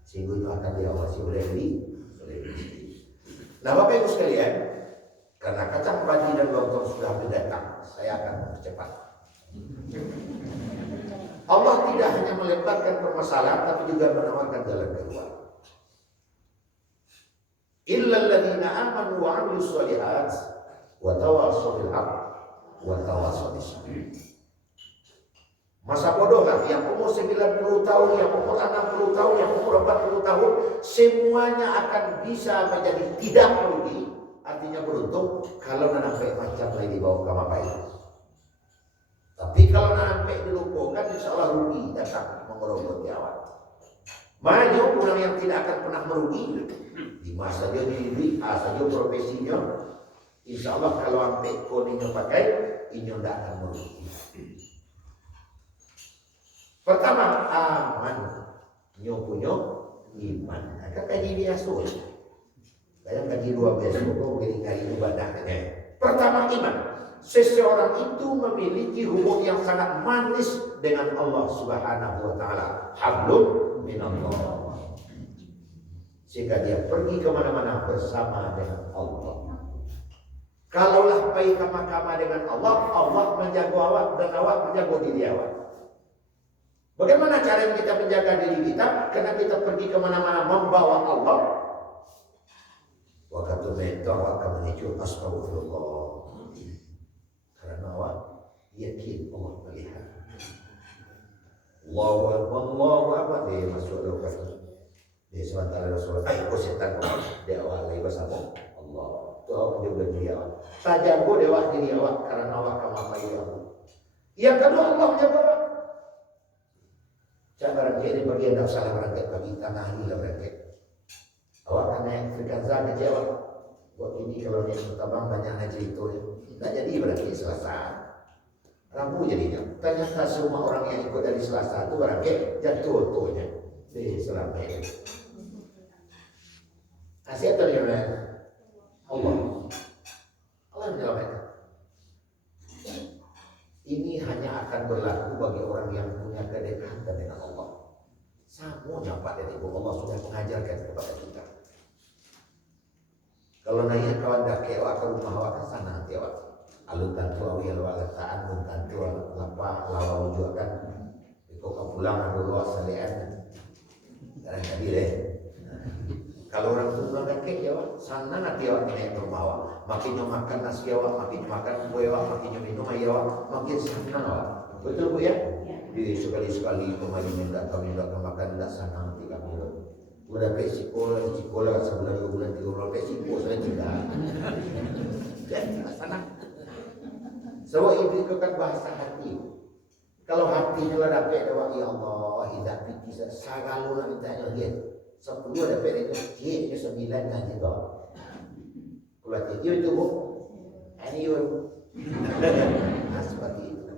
Sehingga itu akan diawasi oleh diri sendiri. Nah Bapak Ibu sekalian, karena kacang padi dan lontong sudah mendatang, saya akan cepat. Allah tidak hanya melemparkan permasalahan tapi juga menawarkan jalan keluar. Illal ladzina amanu wa 'amilus shalihat wa tawassaw bil haqq wa tawassaw bis sabr. Masa bodoh lah yang umur 90 tahun, yang umur 60 tahun, yang umur 40 tahun semuanya akan bisa menjadi tidak merugi, artinya beruntung kalau nanampai macam lain di bawah kamapai. Tapi kalau sampai dilupakan, insya Allah rugi datang menggerogoti awal. Banyak orang yang tidak akan pernah merugi. Di masa saja diri, saja profesinya. Insya Allah kalau sampai koningnya pakai, ini tidak akan merugi. Pertama, aman. Punya iman. Agak kaji biasa. Kayak kaji 2 biasa. Kau beri kali ibadahnya. Pertama, iman. Seseorang itu memiliki hubungan yang sangat manis dengan Allah Subhanahu wa taala. Hablum minallah. Sehingga dia pergi kemana-mana bersama dengan Allah. Kalaulah pergi kemana-mana dengan Allah, Allah menjaga awak dan awak menjaga diri awak. Bagaimana cara kita menjaga diri kita? Karena kita pergi kemana-mana membawa Allah. Waktu itu awak akan menuju astagfirullah. Karena awak yakin Allah melihat. Allahu Akbar, dia masuk lokasi. Dia sementara Rasulullah, kau setan kau. Dia awak lagi bersama Allah. Itu awak menjaga diri awak. Saja kau dewa diri awak karena awak kamu apa Allah. Yang kedua Allah menjaga awak. Jangan berangkat ini pergi tidak salah berangkat bagi tanah ini lah berangkat. Awak kan naik frekansa kecewa. Buat ini kalau dia terbang banyak haji itu ya. Tak jadi berarti Selasa. Rabu jadinya. Ternyata semua orang yang ikut dari Selasa itu berangkat jatuh otonya di selama ini. Asyik terlihat Allah. Allah menyelamatkan. Ini hanya akan berlaku bagi orang yang punya kedekatan dengan Allah. Semuanya Pak dan Ibu Allah sudah mengajarkan kepada kita. Kalau nanya kawan dah kewa ke rumah awak ke sana nanti awak. Alun tantu awil walataan alun tantu lapa lawa juga kan. Itu kau pulang dulu asalian. Karena tadi deh. Kalau orang tua bilang kakek ya, sana nanti awak naik ke rumah awak. Makin makan nasi awak, makin makan kue awak, makin minum air awak, makin senang awak. Betul Bu ya? Jadi sekali-sekali pemain datang makan tidak senang nanti kami. Udah ke sekolah sebulan 2 bulan 3 bulan ke sekolah saya tidak. Dan senang. Sebab itu kan bahasa hati. Kalau hatinya lah dapat doa ya Allah, hidup kita sagalu lah mintanya dia. 10 dapat itu, dia 9 nanti doa. Kalau itu Bu, ini nah, seperti itu.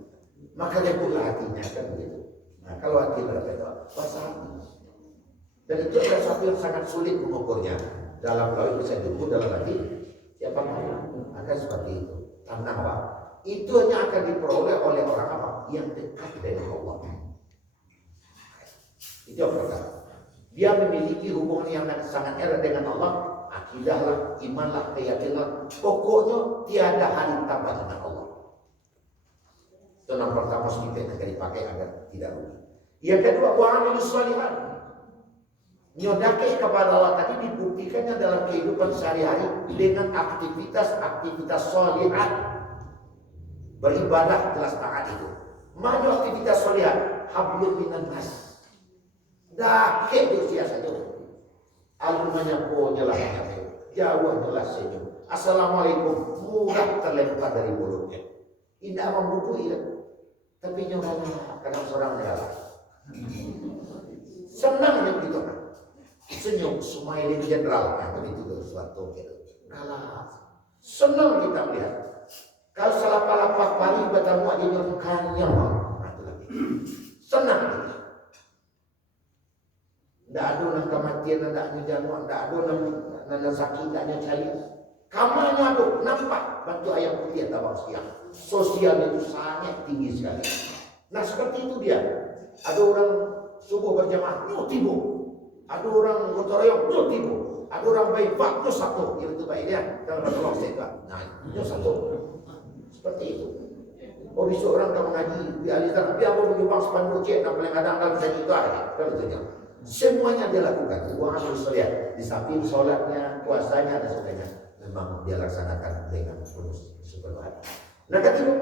maka lembutlah hatinya, kan begitu. Nah, kalau hati berapa itu? Puasa hati. Dan itu adalah satu yang sangat sulit mengukurnya. Dalam laut bisa diukur, dalam hati siapa tahu. Akan seperti itu. Tanah apa? Itu hanya akan diperoleh oleh orang apa? Yang dekat dengan Allah. Itu yang pertama. Dia memiliki hubungan yang sangat erat dengan Allah. Akidahlah, imanlah, keyakinanlah. Pokoknya tiada hari tambah dengan Allah. Itu yang pertama kita dipakai agar tidak rugi. Yang kedua, wa'amilus shalihat. Nyodake kepada Allah tadi dibuktikannya dalam kehidupan sehari-hari dengan aktivitas-aktivitas sholihat. Beribadah jelas taat itu. Mana aktivitas sholihat? Hablum minan nas. Dake dosia saja. Alumanya po jelas jauh jelas senyum. Assalamualaikum murah terlempar dari mulutnya. Tidak membutuhi ya. Tapi nyoranya kadang seorang jalan. Senang yang gitu. Senyum smiling general yang begitu suatu gitu. Kalah senang kita melihat. Kalau salah palapa pari bertemu aja nyurkannya nah itu lagi. Senang kita. Tidak ada nak kematian, tidak ada jamuan, tidak ada nak sakit, tidak ada cari. Kamarnya ada nampak bantu ayam putih atau siang. Sosial itu sangat tinggi sekali. Nah seperti itu dia. Ada orang subuh berjamaah, tibu. Ada orang gotong royong, tibu. Ada orang baik pak, satu. Yang itu baik dia. Kalau ada orang sehat, nah satu. Seperti itu. Oh besok orang kamu ngaji di aliran, biar mau menyumbang spanduk cek, dan paling kadang kalau bisa juga aja. Kalau itu semuanya dia lakukan. Uang harus lihat di samping sholatnya, puasanya dan sebagainya. Memang dia laksanakan dengan penuh sepenuh hati. Nah ketiga,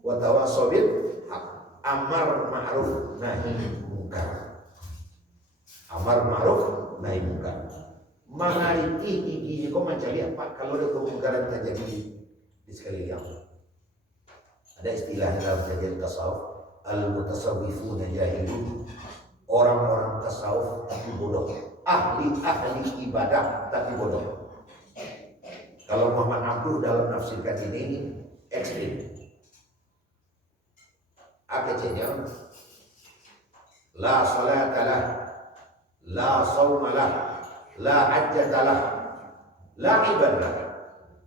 wa tawassaw bil haq, amar ma'ruf nahi munkar. Amar ma'ruf nahi munkar. Mengariti giginya kau mencari apa kalau ada kemungkaran terjadi di sekeliling. Ada istilah dalam kajian tasawuf, al-mutasawwifuna jahilun. Orang-orang tasawuf tapi bodoh. Ahli ibadah tapi bodoh. Kalau Muhammad Abduh dalam nafsirkan ini ekstrim. Akhirnya la salatalah, la saumalah, la hajjatalah, la ibadah.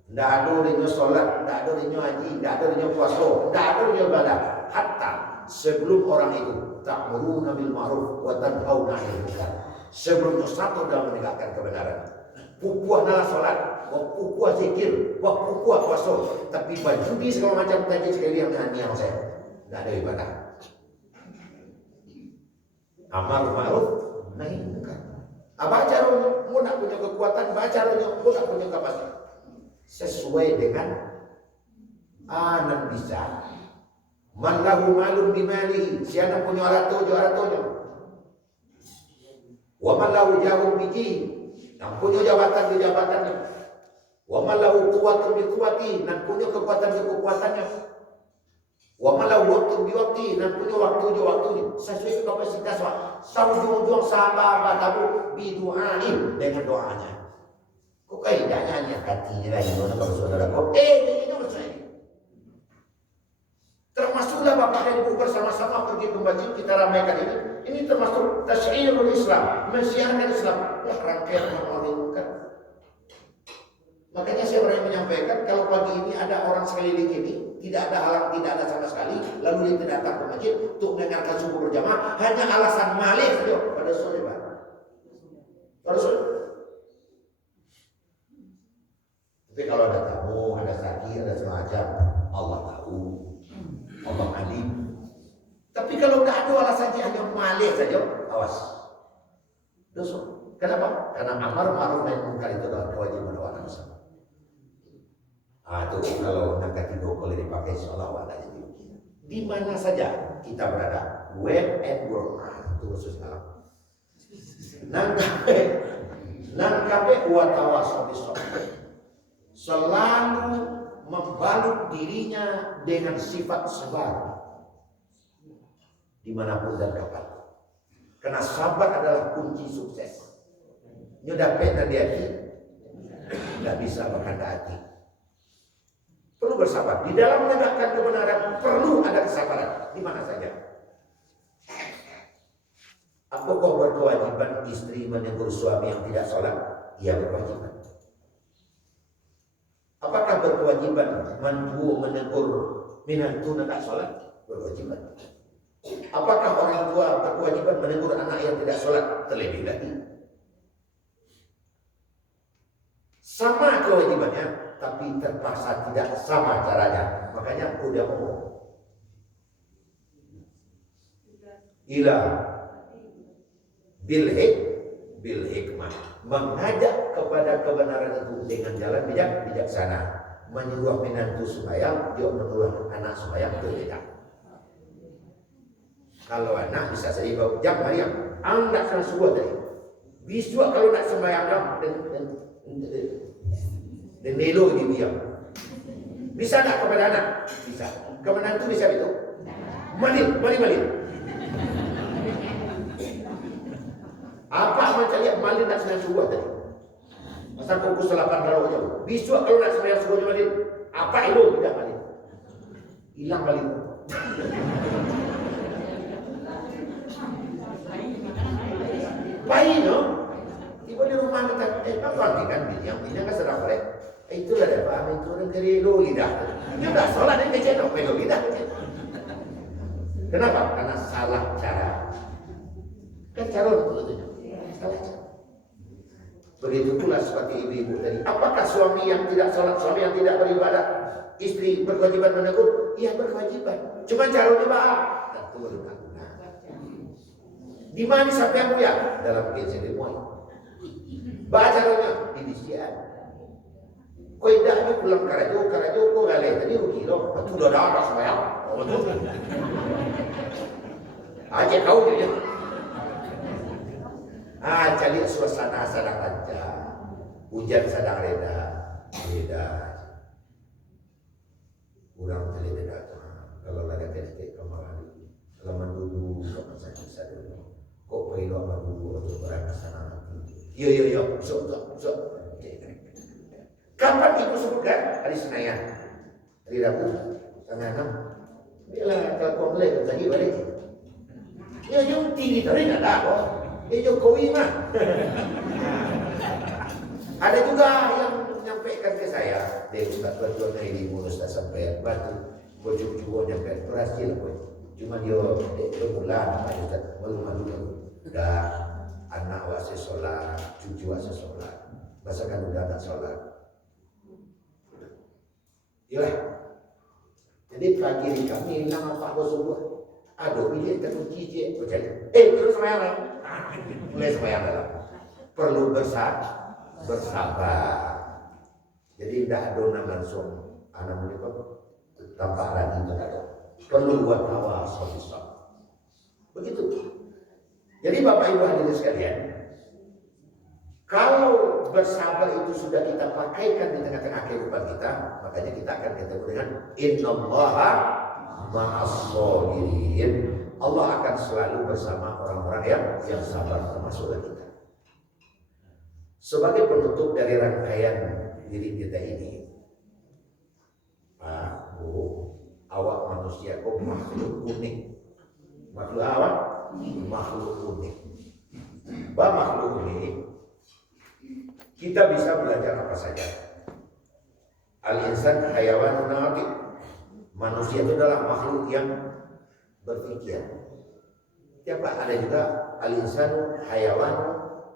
Tidak ada orangnya sholat, tidak ada orangnya haji, tidak ada orangnya puasa, tidak ada orangnya ibadah. Hatta sebelum orang itu ta'muruna bil ma'ruf wa tanhauna 'anil munkar. Sebelum itu satu dalam menegakkan kebenaran. Pupuah adalah sholat, pupuah zikir, pupuah puasa, tapi bajudi segala macam tadi sekali yang hanya saya. Tidak ada ibadah. Amar ma'ruf nahi munkar. Apa caranya? Mau nak punya kekuatan, baca caranya, mau nak punya kapasitas. Sesuai dengan anan bisa. Man lahu malun bimali, siapa punya harta. Wa man lahu jahun biji, yang punya jabatan di jabatannya. Wa man lahu quwwatun bi quwwati, dan punya kekuatan di kekuatannya. Wa man lahu waqtun bi waqti, dan punya waktunya. Sesuai kapasitas wa. Saujung-ujung sahabat tabu bi du'ain, dengan doanya. Kok kaidahnya hanya hatinya lain kalau saudara kok ini saya. Termasuklah Bapak dan Ibu bersama-sama pergi ke masjid kita ramaikan ini. Ini termasuk tasyirul Islam, mensiarkan Islam. Lah rangkaian menurunkan. Makanya saya pernah menyampaikan kalau pagi ini ada orang sekeliling ini tidak ada halang, tidak ada sama sekali, lalu dia tidak datang ke masjid untuk mendengarkan subuh berjamaah, hanya alasan malih saja pada sore Pak. Pada sore. Tapi kalau ada tamu, ada sakit, ada semacam, Allah tahu. Allah alim. Tapi kalau tidak ada alasan hanya malih saja, awas. Dosa. Kenapa? Karena amar ma'ruf nahi munkar itu adalah kewajiban orang Islam. Itu kalau nak tidur boleh dipakai sholawat aja di mana saja kita berada, web and work. Itu khusus alam. Nangkape wa tawassaw bis sabr. Selalu membalut dirinya dengan sifat sabar dimanapun dan kapan. Karena sabar adalah kunci sukses. Nyodapet dan hati tidak bisa berkata hati. Perlu bersabar. Di dalam menegakkan kebenaran perlu ada kesabaran. Di mana saja. Apakah berkewajiban istri menegur suami yang tidak sholat? Ia berkewajiban. Apakah berkewajiban mantu menegur minantu tidak sholat? Berkewajiban. Apakah orang tua berkewajiban menegur anak yang tidak sholat? Terlebih lagi. Sama kewajibannya, tapi terpaksa tidak sama caranya. Makanya aku dia ngomong. Ila bil hikmah, mengajak kepada kebenaran itu dengan jalan bijaksana. Menyuruh menantu sembahyang, dia menyuruh anak sembahyang, berbeda. Kalau anak bisa saja bawa jam Maryam, anda kena subuh tadi. Bisa kalau nak sembahyang dan melo di diam. Bisa tak kepada anak? Bisa. Ke menantu bisa itu? Malin. Apa macam lihat malin nak sembahyang subuh tadi? Masa pukul 8 darah jauh. Bisa kalau nak sembahyang subuhnya malin. Apa itu? Tidak malin. Hilang malin. Baik no? Tiba di rumah kita, apa kan yang kan sedang boleh. Itulah dia Pak, itu orang kerilo lidah. Dia dah sholat dia kecil, melo lidah kecil. Kenapa? Karena salah cara. Kan cara itu salah cara. Begitu pula seperti ibu-ibu tadi. Apakah suami yang tidak sholat, suami yang tidak beribadah, istri berkewajiban menegur? Iya berkewajiban. Cuma caranya Pak. Tentu berguna. Di mana sampai yang mulia? Dalam kisah ilmuwan. Bacaranya di disian. Kau tidak ada pulang karajo kau galai tadi rugi loh. Betul dah dah semua. Oh betul. Aja kau dia. Cari suasana sedang lancar. Hujan sedang reda. Kurang cari reda. Kalau ada kesek kemarin. Kalau mendudu sama saja dulu. Kok perlu mendudu untuk berangkat sana nanti. Yo. So. Kapan ibu sebutkan? Hari Senin, hari Rabu, tanggal 6. Bila kalau boleh lagi balik. Ya yung tinggi tadi nak dah kok. Jokowi mah. Ada juga yang menyampaikan ke saya, dia Ustaz betul dari Ustaz sampai batu, bocor nyampe berhasil pun. Cuma dia bulan Ustaz malu-malu dah anak wasi sholat, cucu wasi sholat, masakan udah tak sholat. Yalah. Jadi pagi ini kami hilang apa subuh. Aduh, bilik terkunci je. Terus semayang. Mulai semayang dalam. Perlu bersabar. Jadi tidak ada langsung anak menyebut tampak lagi tidak ada. Perlu buat awas besar. Begitu. Jadi Bapak Ibu hadirin sekalian, kalau bersabar itu sudah kita pakaikan di tengah-tengah kehidupan kita, makanya kita akan ketemu dengan innallaha ma'as-shabirin. Allah akan selalu bersama orang-orang yang sabar, termasuk kita. Sebagai penutup dari rangkaian diri kita ini, Pak, Bu, awak manusia kok makhluk unik. Makhluk awak? Makhluk unik. Makhluk unik. Kita bisa belajar apa saja. Al-insan hayawan natiq. Manusia itu adalah makhluk yang berpikir. Siapa ada juga al-insan hayawan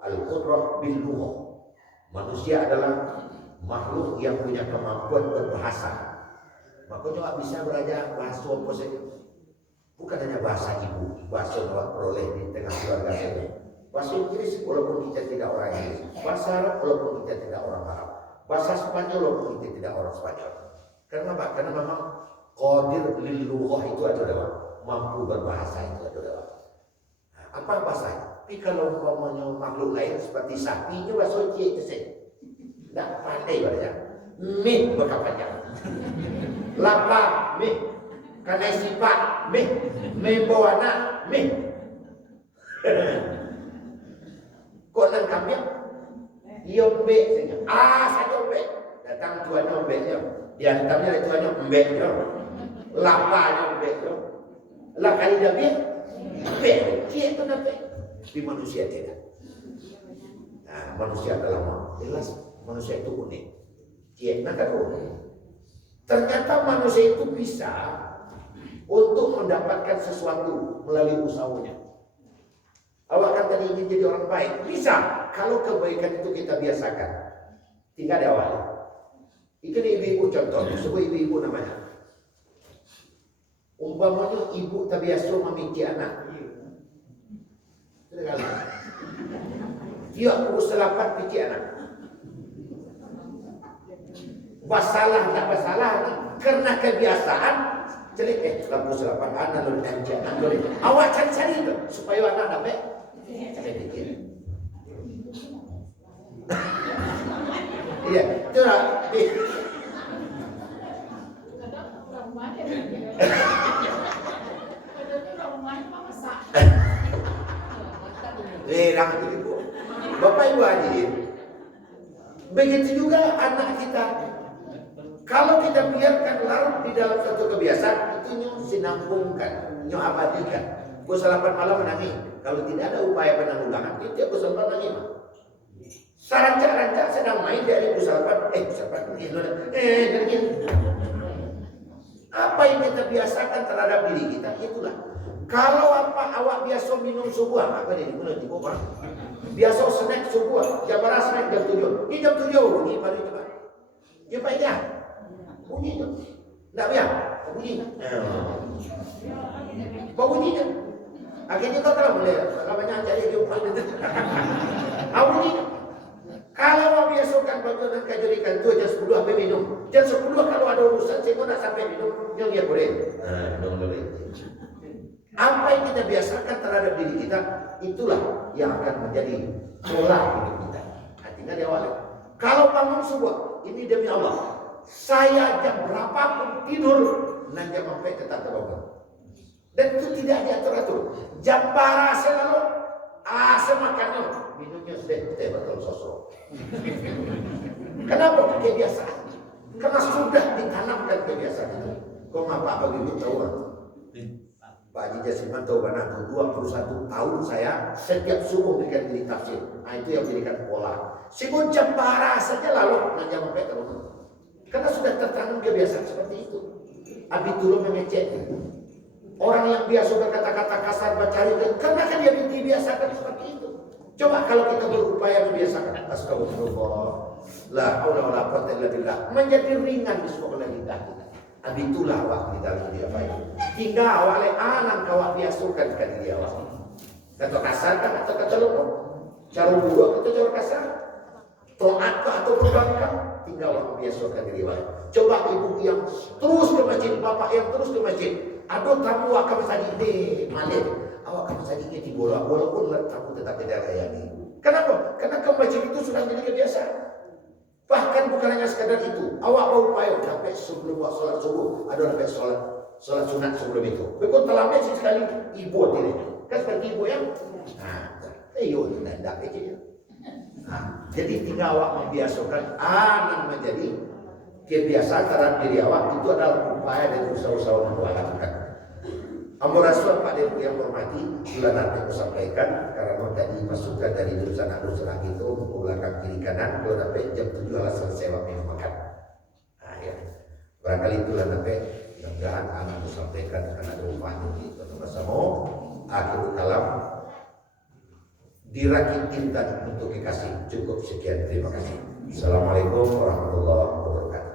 al-qudrah bil lugha. Manusia adalah makhluk yang punya kemampuan berbahasa. Makanya bisa belajar bahasa apa saja. Bukan hanya bahasa ibu, bahasa yang peroleh di tengah keluarga kita. Bahasa Inggris walaupun kita tidak orang Inggris, bahasa Arab walaupun kita tidak orang Arab, bahasa Spanyol walaupun kita tidak orang Spanyol. Karena apa? Karena memang qadir lil lughah itu adalah mampu berbahasa itu adalah. Apa bahasanya? Tapi kalau umpamanya makhluk lain seperti sapi itu bahasa cik itu sih. Tidak pandai bahasa. Mih berkapannya. Lapa mih. Karena sifat mih. Membawa anak mih. Kok nang kambing? Yombe saja. Saya yombe. Datang tuan yombenya. Di antaranya itu hanya embek yo. Lapanya embek yo. Lah kali dah embek. Cie itu embek. Di manusia tidak. Nah, manusia adalah jelas manusia itu unik. Cie nak unik. Ternyata manusia itu bisa untuk mendapatkan sesuatu melalui usahanya. Awak kan tadi ingin jadi orang baik, bisa kalau kebaikan itu kita biasakan. Tinggal di awal. Itu ibu-ibu contoh, sebut ibu-ibu namanya. Umpamanya ibu tak biasa memiliki anak. Dia urus 8 pici anak. Masalah tak masalah karena kebiasaan. Celik lampu 8 anak lalu pici anak. Awak cari-cari itu supaya anak dapat. Iya, itu lah. Jangan ibu. Bapak Ibu hadirin. Begitu juga anak kita. Kalau kita biarkan larut di dalam satu kebiasaan, itu nyo sinambungkan, nyo abadikan. Pukul 8 malam menangis. Kalau tidak ada upaya penanggulangan, itu pukul 8 nangis. Sarancak-rancak sedang main dari pukul 8. Nangis. Apa yang kita biasakan terhadap diri kita, itulah. Kalau awak biasa minum subuh, apa ini? Biasa snack subuh, jam berapa snack jam 7. Ini jam 7 bunyi baru itu, Pak. Ya Pak ya. Bunyi itu. Enggak biar, bunyi. Bau bunyinya. Akhirnya kau kalau boleh, kalau banyak cari jumpa itu. Bunyi. Kalau mau biasakan baju dan kajurikan itu jam 10 sampai minum. Jam 10 kalau ada urusan, saya nak sampai minum, yang dia boleh. Minum boleh. Apa yang kita biasakan terhadap diri kita, itulah yang akan menjadi pola hidup kita. Artinya di awal. Kalau bangun subuh, ini demi Allah, saya jam berapapun tidur, dan jam sampai tetap terbangun. Dan itu tidak diatur-atur. Jam bara selalu, semakannya, minumnya sudah betul sosok. Kenapa? Kebiasaan. Karena sudah ditanamkan kebiasaan itu. Kok ngapa begitu tahu? Pak Haji Jasiman tahu kan aku 21 tahun saya setiap subuh berikan diri tafsir. Nah itu yang berikan pola. Sibuk jam bara saja lalu dan jam sampai terus. Karena sudah tertanam kebiasaan seperti itu. Abi turun mengecek. Orang yang biasa berkata-kata kasar bercari karena kan dia dibiasakan seperti itu. Coba kalau kita berupaya membiasakan astagfirullah, la haula wala quwwata illa billah, menjadi ringan di sekolah lidah kita. Abitulah awak di dalam dia baik. Hingga awalnya anak kawak biasukan ke diri awak. Kata kasar kan atau kata lupa. Cara buah atau cara kasar. Toat atau berbangkang. Tinggal awak biasukan diri awak. Coba ibu yang terus ke masjid, bapak yang terus ke masjid. Aduh tamu akan saja ini malik. Awak akan saja ini dibola. Walaupun tamu tetap tidak layani. Kenapa? Karena ke masjid itu sudah menjadi kebiasaan. Bahkan bukan hanya sekadar itu, awak berupaya sampai sebelum buat sholat subuh, ada sampai sholat sunat sebelum itu. Begitu telah mesej sekali ibu diri, kan seperti ibu yang, itu tidak kecil. Jadi tinggal awak membiasakan anak menjadi kebiasaan terhadap diri awak itu adalah upaya dan usaha-usaha yang lakukan. Ampurasul Pak Dewi yang hormati, bulan nanti aku sampaikan karena tadi masukan dari jurusan anak itu belakang kiri kanan, kalau sampai jam 7 alas selesai waktu makan. Nah ya, barangkali itulah nanti mudah-mudahan anak aku sampaikan karena ada rumahnya itu bersama. Akhir kalam dirakit intan untuk dikasih cukup sekian, terima kasih. Assalamualaikum warahmatullahi wabarakatuh.